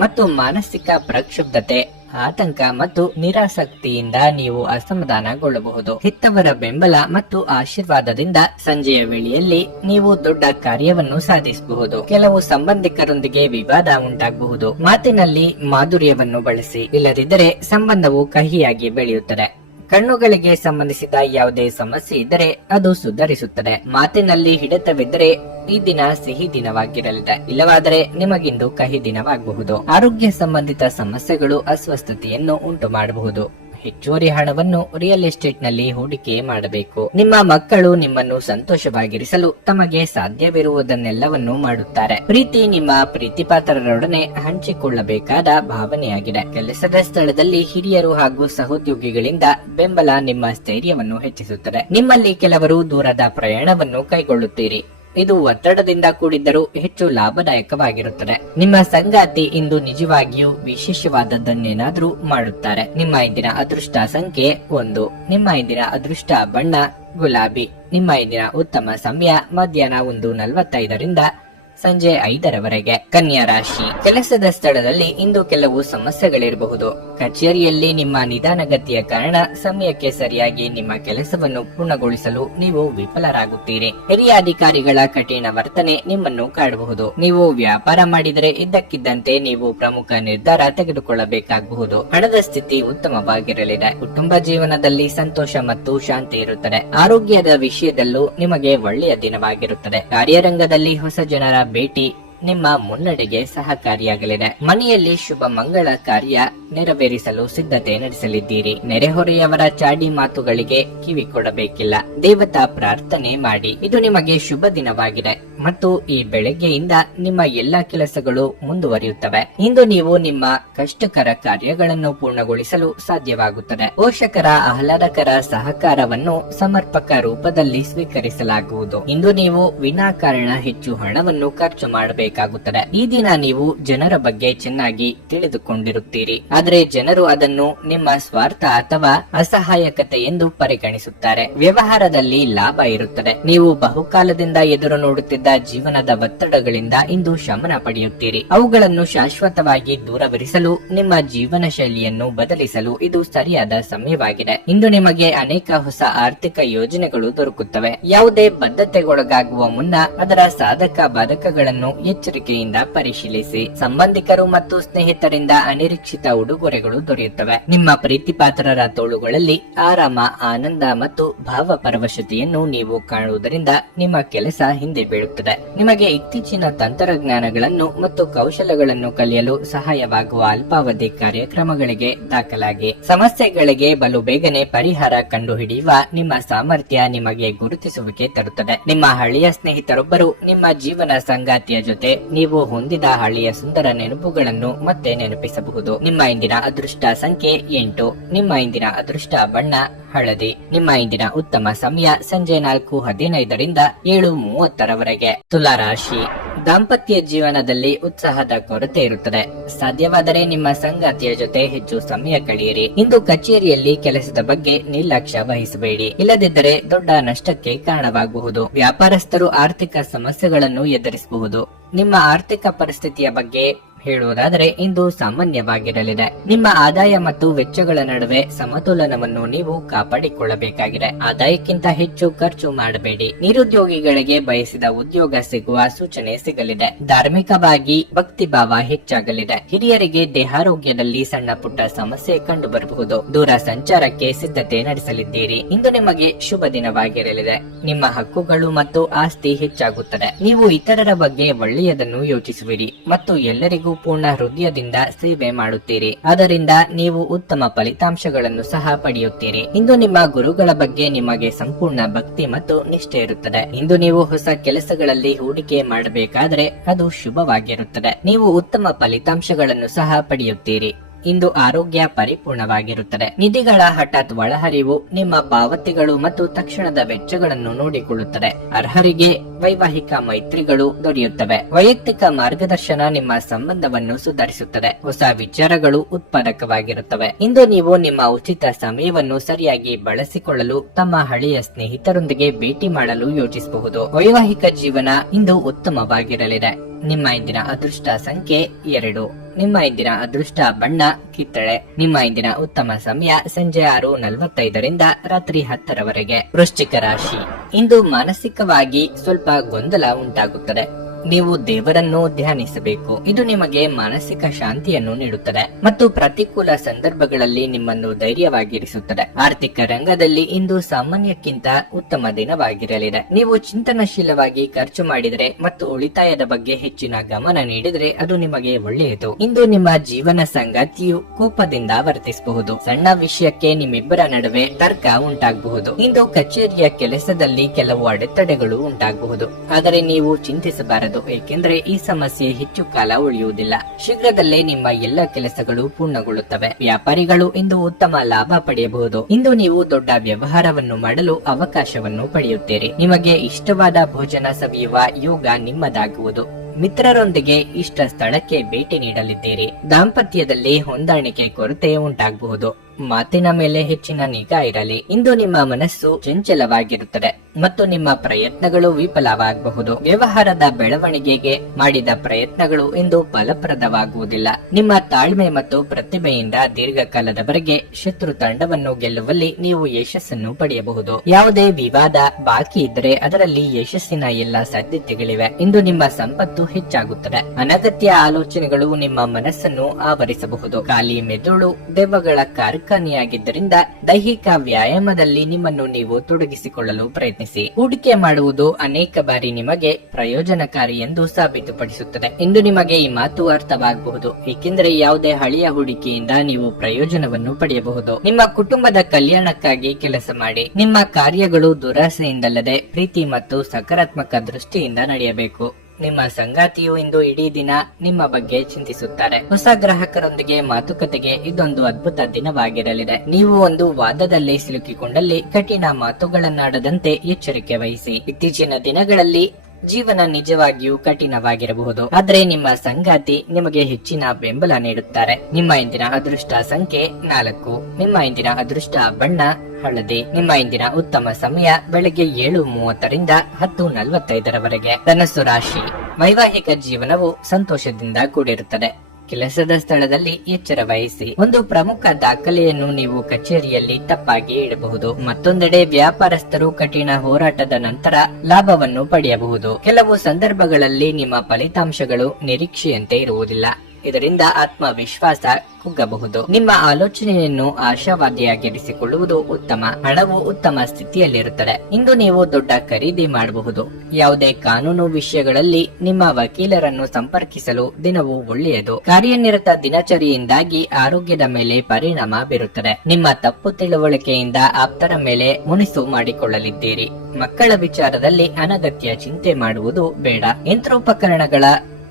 ಮತ್ತು ಮಾನಸಿಕ ಪ್ರಕ್ಷುಬ್ಧತೆ, ಆತಂಕ ಮತ್ತು ನಿರಾಸಕ್ತಿಯಿಂದ ನೀವು ಅಸಮಾಧಾನಗೊಳ್ಳಬಹುದು. ಹೆತ್ತವರ ಬೆಂಬಲ ಮತ್ತು ಆಶೀರ್ವಾದದಿಂದ ಸಂಜೆಯ ವೇಳೆಯಲ್ಲಿ ನೀವು ದೊಡ್ಡ ಕಾರ್ಯವನ್ನು ಸಾಧಿಸಬಹುದು. ಕೆಲವು ಸಂಬಂಧಿಕರೊಂದಿಗೆ ವಿವಾದ ಉಂಟಾಗಬಹುದು. ಮಾತಿನಲ್ಲಿ ಮಾಧುರ್ಯವನ್ನು ಬಳಸಿ, ಇಲ್ಲದಿದ್ದರೆ ಸಂಬಂಧವು ಕಹಿಯಾಗಿ ಬೆಳೆಯುತ್ತದೆ. ಕಣ್ಣುಗಳಿಗೆ ಸಂಬಂಧಿಸಿದ ಯಾವುದೇ ಸಮಸ್ಯೆ ಇದ್ದರೆ ಅದು ಸುಧಾರಿಸುತ್ತದೆ. ಮಾತಿನಲ್ಲಿ ಹಿಡಿತವಿದ್ದರೆ ಈ ದಿನ ಸಿಹಿ ದಿನವಾಗಿರಲಿದೆ. ಇಲ್ಲವಾದರೆ ನಿಮಗಿಂದು ಕಹಿ ದಿನವಾಗಬಹುದು. ಆರೋಗ್ಯ ಸಂಬಂಧಿತ ಸಮಸ್ಯೆಗಳು ಅಸ್ವಸ್ಥತೆಯನ್ನು ಉಂಟು ಮಾಡಬಹುದು. ಹೆಚ್ಚುವರಿ ಹಣವನ್ನು ರಿಯಲ್ ಎಸ್ಟೇಟ್ ನಲ್ಲಿ ಹೂಡಿಕೆ ಮಾಡಬೇಕು. ನಿಮ್ಮ ಮಕ್ಕಳು ನಿಮ್ಮನ್ನು ಸಂತೋಷವಾಗಿರಿಸಲು ತಮಗೆ ಸಾಧ್ಯವಿರುವುದನ್ನೆಲ್ಲವನ್ನು ಮಾಡುತ್ತಾರೆ. ಪ್ರೀತಿ ನಿಮ್ಮ ಪ್ರೀತಿಪಾತ್ರರೊಡನೆ ಹಂಚಿಕೊಳ್ಳಬೇಕಾದ ಭಾವನೆಯಾಗಿದೆ. ಕೆಲಸದ ಸ್ಥಳದಲ್ಲಿ ಹಿರಿಯರು ಹಾಗೂ ಸಹೋದ್ಯೋಗಿಗಳಿಂದ ಬೆಂಬಲ ನಿಮ್ಮ ಸ್ಥೈರ್ಯವನ್ನು ಹೆಚ್ಚಿಸುತ್ತದೆ. ನಿಮ್ಮಲ್ಲಿ ಕೆಲವರು ದೂರದ ಪ್ರಯಾಣವನ್ನು ಕೈಗೊಳ್ಳುತ್ತೀರಿ. ಇದು ಒತ್ತಡದಿಂದ ಕೂಡಿದ್ದರೂ ಹೆಚ್ಚು ಲಾಭದಾಯಕವಾಗಿರುತ್ತದೆ. ನಿಮ್ಮ ಸಂಗಾತಿ ಇಂದು ನಿಜವಾಗಿಯೂ ವಿಶೇಷವಾದದ್ದನ್ನೇನಾದ್ರೂ ಮಾಡುತ್ತಾರೆ. ನಿಮ್ಮ ಇಂದಿನ ಅದೃಷ್ಟ ಸಂಖ್ಯೆ 1. ನಿಮ್ಮ ಇಂದಿನ ಅದೃಷ್ಟ ಬಣ್ಣ ಗುಲಾಬಿ. ನಿಮ್ಮ ಇಂದಿನ ಉತ್ತಮ ಸಮಯ ಮಧ್ಯಾಹ್ನ 1:45 ಸಂಜೆ 5 ಕನ್ಯಾ ರಾಶಿ. ಕೆಲಸದ ಸ್ಥಳದಲ್ಲಿ ಇಂದು ಕೆಲವು ಸಮಸ್ಯೆಗಳಿರಬಹುದು. ಕಚೇರಿಯಲ್ಲಿ ನಿಮ್ಮ ನಿಧಾನಗತಿಯ ಕಾರಣ ಸಮಯಕ್ಕೆ ಸರಿಯಾಗಿ ನಿಮ್ಮ ಕೆಲಸವನ್ನು ಪೂರ್ಣಗೊಳಿಸಲು ನೀವು ವಿಫಲರಾಗುತ್ತೀರಿ. ಹಿರಿಯ ಅಧಿಕಾರಿಗಳ ಕಠಿಣ ವರ್ತನೆ ನಿಮ್ಮನ್ನು ಕಾಡಬಹುದು. ನೀವು ವ್ಯಾಪಾರ ಮಾಡಿದರೆ ಇದ್ದಕ್ಕಿದ್ದಂತೆ ನೀವು ಪ್ರಮುಖ ನಿರ್ಧಾರ ತೆಗೆದುಕೊಳ್ಳಬೇಕಾಗಬಹುದು. ಹಣದ ಸ್ಥಿತಿ ಉತ್ತಮವಾಗಿರಲಿದೆ. ಕುಟುಂಬ ಜೀವನದಲ್ಲಿ ಸಂತೋಷ ಮತ್ತು ಶಾಂತಿ ಇರುತ್ತದೆ. ಆರೋಗ್ಯದ ವಿಷಯದಲ್ಲೂ ನಿಮಗೆ ಒಳ್ಳೆಯ ದಿನವಾಗಿರುತ್ತದೆ. ಕಾರ್ಯರಂಗದಲ್ಲಿ ಹೊಸ ಜನರ ಭೇಟಿ ನಿಮ್ಮ ಮುನ್ನಡೆಗೆ ಸಹಕಾರಿಯಾಗಲಿದೆ. ಮನೆಯಲ್ಲಿ ಶುಭ ಮಂಗಳ ಕಾರ್ಯ ನೆರವೇರಿಸಲು ಸಿದ್ಧತೆ ನಡೆಸಲಿದ್ದೀರಿ. ನೆರೆಹೊರೆಯವರ ಚಾಡಿ ಮಾತುಗಳಿಗೆ ಕಿವಿ ಕೊಡಬೇಕಿಲ್ಲ. ದೇವತಾ ಪ್ರಾರ್ಥನೆ ಮಾಡಿ. ಇದು ನಿಮಗೆ ಶುಭ ದಿನವಾಗಿದೆ ಮತ್ತು ಈ ಬೆಳಗ್ಗೆಯಿಂದ ನಿಮ್ಮ ಎಲ್ಲಾ ಕೆಲಸಗಳು ಮುಂದುವರಿಯುತ್ತವೆ. ಇಂದು ನೀವು ನಿಮ್ಮ ಕಷ್ಟಕರ ಕಾರ್ಯಗಳನ್ನು ಪೂರ್ಣಗೊಳಿಸಲು ಸಾಧ್ಯವಾಗುತ್ತದೆ. ಪೋಷಕರ ಆಹ್ಲಾದಕರ ಸಹಕಾರವನ್ನು ಸಮರ್ಪಕ ರೂಪದಲ್ಲಿ ಸ್ವೀಕರಿಸಲಾಗುವುದು. ಇಂದು ನೀವು ವಿನಾಕಾರಣ ಹೆಚ್ಚು ಹಣವನ್ನು ಖರ್ಚು ಮಾಡಬೇಕಾಗುತ್ತದೆ. ಈ ದಿನ ನೀವು ಜನರ ಬಗ್ಗೆ ಚೆನ್ನಾಗಿ ತಿಳಿದುಕೊಂಡಿರುತ್ತೀರಿ, ಆದರೆ ಜನರು ಅದನ್ನು ನಿಮ್ಮ ಸ್ವಾರ್ಥ ಅಥವಾ ಅಸಹಾಯಕತೆ ಎಂದು ಪರಿಗಣಿಸುತ್ತಾರೆ. ವ್ಯವಹಾರದಲ್ಲಿ ಲಾಭ ಇರುತ್ತದೆ. ನೀವು ಬಹುಕಾಲದಿಂದ ಎದುರು ನೋಡುತ್ತಿದ್ದ ಜೀವನದ ಒತ್ತಡಗಳಿಂದ ಇಂದು ಶಮನ ಪಡೆಯುತ್ತೀರಿ. ಅವುಗಳನ್ನು ಶಾಶ್ವತವಾಗಿ ದೂರವಿರಿಸಲು ನಿಮ್ಮ ಜೀವನ ಶೈಲಿಯನ್ನು ಬದಲಿಸಲು ಇದು ಸರಿಯಾದ ಸಮಯವಾಗಿದೆ. ಇಂದು ನಿಮಗೆ ಅನೇಕ ಹೊಸ ಆರ್ಥಿಕ ಯೋಜನೆಗಳು ದೊರಕುತ್ತವೆ. ಯಾವುದೇ ಬದ್ಧತೆಗೊಳಗಾಗುವ ಮುನ್ನ ಅದರ ಸಾಧಕ ಬಾಧಕಗಳನ್ನು ಎಚ್ಚರಿಕೆಯಿಂದ ಪರಿಶೀಲಿಸಿ. ಸಂಬಂಧಿಕರು ಮತ್ತು ಸ್ನೇಹಿತರಿಂದ ಅನಿರೀಕ್ಷಿತ ಉಡುಗೊರೆಗಳು ದೊರೆಯುತ್ತವೆ. ನಿಮ್ಮ ಪ್ರೀತಿಪಾತ್ರರ ತೋಳುಗಳಲ್ಲಿ ಆರಾಮ, ಆನಂದ ಮತ್ತು ಭಾವಪರವಶತೆಯನ್ನು ನೀವು ಕಾಣುವುದರಿಂದ ನಿಮ್ಮ ಕೆಲಸ ಹಿಂದೆ ಬೀಳುತ್ತದೆ. ನಿಮಗೆ ಇತ್ತೀಚಿನ ತಂತ್ರಜ್ಞಾನಗಳನ್ನು ಮತ್ತು ಕೌಶಲಗಳನ್ನು ಕಲಿಯಲು ಸಹಾಯವಾಗುವ ಅಲ್ಪಾವಧಿ ಕಾರ್ಯಕ್ರಮಗಳಿಗೆ ದಾಖಲಾಗಿ. ಸಮಸ್ಯೆಗಳಿಗೆ ಬಲು ಬೇಗನೆ ಪರಿಹಾರ ಕಂಡುಹಿಡಿಯುವ ನಿಮ್ಮ ಸಾಮರ್ಥ್ಯ ನಿಮಗೆ ಗುರುತಿಸುವಿಕೆ ತರುತ್ತದೆ. ನಿಮ್ಮ ಹಳೆಯ ಸ್ನೇಹಿತರೊಬ್ಬರು ನಿಮ್ಮ ಜೀವನ ಸಂಗಾತಿಯ ಜೊತೆ ನೀವು ಹೊಂದಿದ ಹಳೆಯ ಸುಂದರ ನೆನಪುಗಳನ್ನು ಮತ್ತೆ ನೆನಪಿಸಬಹುದು. ನಿಮ್ಮ ಇಂದಿನ ಅದೃಷ್ಟ ಸಂಖ್ಯೆ 8. ನಿಮ್ಮ ಇಂದಿನ ಅದೃಷ್ಟ ಬಣ್ಣ ಹಳದಿ. ನಿಮ್ಮ ಇಂದಿನ ಉತ್ತಮ ಸಮಯ ಸಂಜೆ 4:15 7:30 ತುಲಾ ರಾಶಿ. ದಾಂಪತ್ಯ ಜೀವನದಲ್ಲಿ ಉತ್ಸಾಹದ ಕೊರತೆ ಇರುತ್ತದೆ. ಸಾಧ್ಯವಾದರೆ ನಿಮ್ಮ ಸಂಗಾತಿಯ ಜೊತೆ ಹೆಚ್ಚು ಸಮಯ ಕಳೆಯಿರಿ. ಇಂದು ಕಚೇರಿಯಲ್ಲಿ ಕೆಲಸದ ಬಗ್ಗೆ ನಿರ್ಲಕ್ಷ್ಯ ವಹಿಸಬೇಡಿ, ಇಲ್ಲದಿದ್ದರೆ ದೊಡ್ಡ ನಷ್ಟಕ್ಕೆ ಕಾರಣವಾಗಬಹುದು. ವ್ಯಾಪಾರಸ್ಥರು ಆರ್ಥಿಕ ಸಮಸ್ಯೆಗಳನ್ನು ಎದುರಿಸಬಹುದು. ನಿಮ್ಮ ಆರ್ಥಿಕ ಪರಿಸ್ಥಿತಿಯ ಬಗ್ಗೆ ಹೇಳುವುದಾದರೆ ಇಂದು ಸಾಮಾನ್ಯವಾಗಿರಲಿದೆ. ನಿಮ್ಮ ಆದಾಯ ಮತ್ತು ವೆಚ್ಚಗಳ ನಡುವೆ ಸಮತೋಲನವನ್ನು ನೀವು ಕಾಪಾಡಿಕೊಳ್ಳಬೇಕಾಗಿದೆ. ಆದಾಯಕ್ಕಿಂತ ಹೆಚ್ಚು ಖರ್ಚು ಮಾಡಬೇಡಿ. ನಿರುದ್ಯೋಗಿಗಳಿಗೆ ಬಯಸಿದ ಉದ್ಯೋಗ ಸಿಗುವ ಸೂಚನೆ ಸಿಗಲಿದೆ. ಧಾರ್ಮಿಕವಾಗಿ ಭಕ್ತಿಭಾವ ಹೆಚ್ಚಾಗಲಿದೆ. ಹಿರಿಯರಿಗೆ ದೇಹಾರೋಗ್ಯದಲ್ಲಿ ಸಣ್ಣ ಪುಟ್ಟ ಸಮಸ್ಯೆ ಕಂಡು ಬರಬಹುದು. ದೂರ ಸಂಚಾರಕ್ಕೆ ಸಿದ್ಧತೆ ನಡೆಸಲಿದ್ದೀರಿ. ಇಂದು ನಿಮಗೆ ಶುಭ ದಿನವಾಗಿರಲಿದೆ. ನಿಮ್ಮ ಹಕ್ಕುಗಳು ಮತ್ತು ಆಸ್ತಿ ಹೆಚ್ಚಾಗುತ್ತದೆ. ನೀವು ಇತರರ ಬಗ್ಗೆ ಒಳ್ಳೆಯದನ್ನು ಯೋಚಿಸುವಿರಿ ಮತ್ತು ಎಲ್ಲರಿಗೂ ನೀವು ಪೂರ್ಣ ಹೃದಯದಿಂದ ಸೇವೆ ಮಾಡುತ್ತೀರಿ. ಅದರಿಂದ ನೀವು ಉತ್ತಮ ಫಲಿತಾಂಶಗಳನ್ನು ಸಹ ಪಡೆಯುತ್ತೀರಿ. ಇಂದು ನಿಮ್ಮ ಗುರುಗಳ ಬಗ್ಗೆ ನಿಮಗೆ ಸಂಪೂರ್ಣ ಭಕ್ತಿ ಮತ್ತು ನಿಷ್ಠೆ ಇರುತ್ತದೆ. ಇಂದು ನೀವು ಹೊಸ ಕೆಲಸಗಳಲ್ಲಿ ಹೂಡಿಕೆ ಮಾಡಬೇಕಾದರೆ ಅದು ಶುಭವಾಗಿರುತ್ತದೆ. ನೀವು ಉತ್ತಮ ಫಲಿತಾಂಶಗಳನ್ನು ಸಹ ಪಡೆಯುತ್ತೀರಿ. ಇಂದು ಆರೋಗ್ಯ ಪರಿಪೂರ್ಣವಾಗಿರುತ್ತದೆ. ನಿಧಿಗಳ ಹಠಾತ್ ಒಳಹರಿವು ನಿಮ್ಮ ಪಾವತಿಗಳು ಮತ್ತು ತಕ್ಷಣದ ವೆಚ್ಚಗಳನ್ನು ನೋಡಿಕೊಳ್ಳುತ್ತದೆ. ಅರ್ಹರಿಗೆ ವೈವಾಹಿಕ ಮೈತ್ರಿಗಳು ದೊರೆಯುತ್ತವೆ. ವೈಯಕ್ತಿಕ ಮಾರ್ಗದರ್ಶನ ನಿಮ್ಮ ಸಂಬಂಧವನ್ನು ಸುಧಾರಿಸುತ್ತದೆ. ಹೊಸ ವಿಚಾರಗಳು ಉತ್ಪಾದಕವಾಗಿರುತ್ತವೆ. ಇಂದು ನೀವು ನಿಮ್ಮ ಉಚಿತ ಸಮಯವನ್ನು ಸರಿಯಾಗಿ ಬಳಸಿಕೊಳ್ಳಲು ತಮ್ಮ ಹಳೆಯ ಸ್ನೇಹಿತರೊಂದಿಗೆ ಭೇಟಿ ಮಾಡಲು ಯೋಚಿಸಬಹುದು. ವೈವಾಹಿಕ ಜೀವನ ಇಂದು ಉತ್ತಮವಾಗಿರಲಿದೆ. ನಿಮ್ಮ ಇಂದಿನ ಅದೃಷ್ಟ ಸಂಖ್ಯೆ 2. ನಿಮ್ಮ ಇಂದಿನ ಅದೃಷ್ಟ ಬಣ್ಣ ಕಿತ್ತಳೆ. ನಿಮ್ಮ ಇಂದಿನ ಉತ್ತಮ ಸಮಯ ಸಂಜೆ 6:45 ರಾತ್ರಿ 10 ವೃಶ್ಚಿಕ ರಾಶಿ. ಇಂದು ಮಾನಸಿಕವಾಗಿ ಸ್ವಲ್ಪ ಗೊಂದಲ ಉಂಟಾಗುತ್ತದೆ. ನೀವು ದೇವರನ್ನು ಧ್ಯಾನಿಸಬೇಕು. ಇದು ನಿಮಗೆ ಮಾನಸಿಕ ಶಾಂತಿಯನ್ನು ನೀಡುತ್ತದೆ ಮತ್ತು ಪ್ರತಿಕೂಲ ಸಂದರ್ಭಗಳಲ್ಲಿ ನಿಮ್ಮನ್ನು ಧೈರ್ಯವಾಗಿರಿಸುತ್ತದೆ. ಆರ್ಥಿಕ ರಂಗದಲ್ಲಿ ಇಂದು ಸಾಮಾನ್ಯಕ್ಕಿಂತ ಉತ್ತಮ ದಿನವಾಗಿರಲಿದೆ. ನೀವು ಚಿಂತನಶೀಲವಾಗಿ ಖರ್ಚು ಮಾಡಿದರೆ ಮತ್ತು ಉಳಿತಾಯದ ಬಗ್ಗೆ ಹೆಚ್ಚಿನ ಗಮನ ನೀಡಿದರೆ ಅದು ನಿಮಗೆ ಒಳ್ಳೆಯದು. ಇಂದು ನಿಮ್ಮ ಜೀವನ ಸಂಗಾತಿಯು ಕೋಪದಿಂದ ವರ್ತಿಸಬಹುದು. ಸಣ್ಣ ವಿಷಯಕ್ಕೆ ನಿಮ್ಮಿಬ್ಬರ ನಡುವೆ ತರ್ಕ ಉಂಟಾಗಬಹುದು. ಇಂದು ಕಚೇರಿಯ ಕೆಲಸದಲ್ಲಿ ಕೆಲವು ಅಡೆತಡೆಗಳು ಉಂಟಾಗಬಹುದು. ಆದರೆ ನೀವು ಚಿಂತಿಸಬಾರದು, ಏಕೆಂದರೆ ಈ ಸಮಸ್ಯೆ ಹೆಚ್ಚು ಕಾಲ ಉಳಿಯುವುದಿಲ್ಲ. ಶೀಘ್ರದಲ್ಲೇ ನಿಮ್ಮ ಎಲ್ಲ ಕೆಲಸಗಳು ಪೂರ್ಣಗೊಳ್ಳುತ್ತವೆ. ವ್ಯಾಪಾರಿಗಳು ಇಂದು ಉತ್ತಮ ಲಾಭ ಪಡೆಯಬಹುದು. ಇಂದು ನೀವು ದೊಡ್ಡ ವ್ಯವಹಾರವನ್ನು ಮಾಡಲು ಅವಕಾಶವನ್ನು ಪಡೆಯುತ್ತೀರಿ. ನಿಮಗೆ ಇಷ್ಟವಾದ ಭೋಜನ ಸವಿಯುವ ಯೋಗ ನಿಮ್ಮದಾಗುವುದು. ಮಿತ್ರರೊಂದಿಗೆ ಇಷ್ಟ ಸ್ಥಳಕ್ಕೆ ಭೇಟಿ ನೀಡಲಿದ್ದೀರಿ. ದಾಂಪತ್ಯದಲ್ಲಿ ಹೊಂದಾಣಿಕೆ ಕೊರತೆ ಉಂಟಾಗಬಹುದು. ಮಾತಿನ ಮೇಲೆ ಹೆಚ್ಚಿನ ನಿಗಾ ಇರಲಿ. ಇಂದು ನಿಮ್ಮ ಮನಸ್ಸು ಚಂಚಲವಾಗಿರುತ್ತದೆ ಮತ್ತು ನಿಮ್ಮ ಪ್ರಯತ್ನಗಳು ವಿಫಲವಾಗಬಹುದು. ವ್ಯವಹಾರದ ಬೆಳವಣಿಗೆಗೆ ಮಾಡಿದ ಪ್ರಯತ್ನಗಳು ಇಂದು ಫಲಪ್ರದವಾಗುವುದಿಲ್ಲ. ನಿಮ್ಮ ತಾಳ್ಮೆ ಮತ್ತು ಪ್ರತಿಭೆಯಿಂದ ದೀರ್ಘಕಾಲದವರೆಗೆ ಶತ್ರು ತಂಡವನ್ನು ಗೆಲ್ಲುವಲ್ಲಿ ನೀವು ಯಶಸ್ಸನ್ನು ಪಡೆಯಬಹುದು. ಯಾವುದೇ ವಿವಾದ ಬಾಕಿ ಇದ್ದರೆ ಅದರಲ್ಲಿ ಯಶಸ್ಸಿನ ಎಲ್ಲ ಸಾಧ್ಯತೆಗಳಿವೆ. ಇಂದು ನಿಮ್ಮ ಸಂಪತ್ತು ಹೆಚ್ಚಾಗುತ್ತದೆ. ಅನಗತ್ಯ ಆಲೋಚನೆಗಳು ನಿಮ್ಮ ಮನಸ್ಸನ್ನು ಆವರಿಸಬಹುದು. ಖಾಲಿ ಮೆದುಳು ದೆವ್ವಗಳ ಕಾರ್ಖಾನೆಯಾಗಿದ್ದರಿಂದ ದೈಹಿಕ ವ್ಯಾಯಾಮದಲ್ಲಿ ನಿಮ್ಮನ್ನು ನೀವು ತೊಡಗಿಸಿಕೊಳ್ಳಲು ಪ್ರಯತ್ನಿಸಿ. ಹೂಡಿಕೆ ಮಾಡುವುದು ಅನೇಕ ಬಾರಿ ನಿಮಗೆ ಪ್ರಯೋಜನಕಾರಿ ಎಂದು ಸಾಬೀತುಪಡಿಸುತ್ತದೆ. ಇಂದು ನಿಮಗೆ ಈ ಮಾತು ಅರ್ಥವಾಗಬಹುದು, ಏಕೆಂದರೆ ಯಾವುದೇ ಹಳೆಯ ಹೂಡಿಕೆಯಿಂದ ನೀವು ಪ್ರಯೋಜನವನ್ನು ಪಡೆಯಬಹುದು. ನಿಮ್ಮ ಕುಟುಂಬದ ಕಲ್ಯಾಣಕ್ಕಾಗಿ ಕೆಲಸ ಮಾಡಿ. ನಿಮ್ಮ ಕಾರ್ಯಗಳು ದುರಾಸೆಯಿಂದಲ್ಲದೆ ಪ್ರೀತಿ ಮತ್ತು ಸಕಾರಾತ್ಮಕ ದೃಷ್ಟಿಯಿಂದ ನಡೆಯಬೇಕು. ನಿಮ್ಮ ಸಂಗಾತಿಯು ಇಂದು ಇಡೀ ದಿನ ನಿಮ್ಮ ಬಗ್ಗೆ ಚಿಂತಿಸುತ್ತಾರೆ. ಹೊಸ ಗ್ರಾಹಕರೊಂದಿಗೆ ಮಾತುಕತೆಗೆ ಇದೊಂದು ಅದ್ಭುತ ದಿನವಾಗಿರಲಿದೆ. ನೀವು ಒಂದು ವಾದದಲ್ಲಿ ಸಿಲುಕಿಕೊಂಡಲ್ಲಿ ಕಠಿಣ ಮಾತುಗಳನ್ನಾಡದಂತೆ ಎಚ್ಚರಿಕೆ ವಹಿಸಿ. ಇತ್ತೀಚಿನ ದಿನಗಳಲ್ಲಿ ಜೀವನ ನಿಜವಾಗಿಯೂ ಕಠಿಣವಾಗಿರಬಹುದು, ಆದರೆ ನಿಮ್ಮ ಸಂಗಾತಿ ನಿಮಗೆ ಹೆಚ್ಚಿನ ಬೆಂಬಲ ನೀಡುತ್ತಾರೆ. ನಿಮ್ಮ ಇಂದಿನ ಅದೃಷ್ಟ ಸಂಖ್ಯೆ 4. ನಿಮ್ಮ ಇಂದಿನ ಅದೃಷ್ಟ ಬಣ್ಣ ಹಳದಿ. ನಿಮ್ಮ ಇಂದಿನ ಉತ್ತಮ ಸಮಯ ಬೆಳಗ್ಗೆ 7:30 10:45 ಧನಸ್ಸು ರಾಶಿ. ವೈವಾಹಿಕ ಜೀವನವು ಸಂತೋಷದಿಂದ ಕೂಡಿರುತ್ತದೆ. ಕೆಲಸದ ಸ್ಥಳದಲ್ಲಿ ಎಚ್ಚರ ವಹಿಸಿ. ಒಂದು ಪ್ರಮುಖ ದಾಖಲೆಯನ್ನು ನೀವು ಕಚೇರಿಯಲ್ಲಿ ತಪ್ಪಾಗಿ ಇಡಬಹುದು. ಮತ್ತೊಂದೆಡೆ ವ್ಯಾಪಾರಸ್ಥರು ಕಠಿಣ ಹೋರಾಟದ ನಂತರ ಲಾಭವನ್ನು ಪಡೆಯಬಹುದು. ಕೆಲವು ಸಂದರ್ಭಗಳಲ್ಲಿ ನಿಮ್ಮ ಫಲಿತಾಂಶಗಳು ನಿರೀಕ್ಷೆಯಂತೆ ಇರುವುದಿಲ್ಲ. ಇದರಿಂದ ಆತ್ಮವಿಶ್ವಾಸ ಕುಗ್ಗಬಹುದು. ನಿಮ್ಮ ಆಲೋಚನೆಯನ್ನು ಆಶಾವಾದಿಯಾಗಿರಿಸಿಕೊಳ್ಳುವುದು ಉತ್ತಮ. ಹಣವು ಉತ್ತಮ ಸ್ಥಿತಿಯಲ್ಲಿರುತ್ತದೆ. ಇಂದು ನೀವು ದೊಡ್ಡ ಖರೀದಿ ಮಾಡಬಹುದು. ಯಾವುದೇ ಕಾನೂನು ವಿಷಯಗಳಲ್ಲಿ ನಿಮ್ಮ ವಕೀಲರನ್ನು ಸಂಪರ್ಕಿಸಲು ದಿನವು ಒಳ್ಳೆಯದು. ಕಾರ್ಯನಿರತ ದಿನಚರಿಯಿಂದಾಗಿ ಆರೋಗ್ಯದ ಮೇಲೆ ಪರಿಣಾಮ ಬೀರುತ್ತದೆ. ನಿಮ್ಮ ತಪ್ಪು ತಿಳುವಳಿಕೆಯಿಂದ ಆಪ್ತರ ಮೇಲೆ ಮುನಿಸು ಮಾಡಿಕೊಳ್ಳಲಿದ್ದೀರಿ. ಮಕ್ಕಳ ವಿಚಾರದಲ್ಲಿ ಅನಗತ್ಯ ಚಿಂತೆ ಮಾಡುವುದು ಬೇಡ. ಯಂತ್ರೋಪಕರಣಗಳ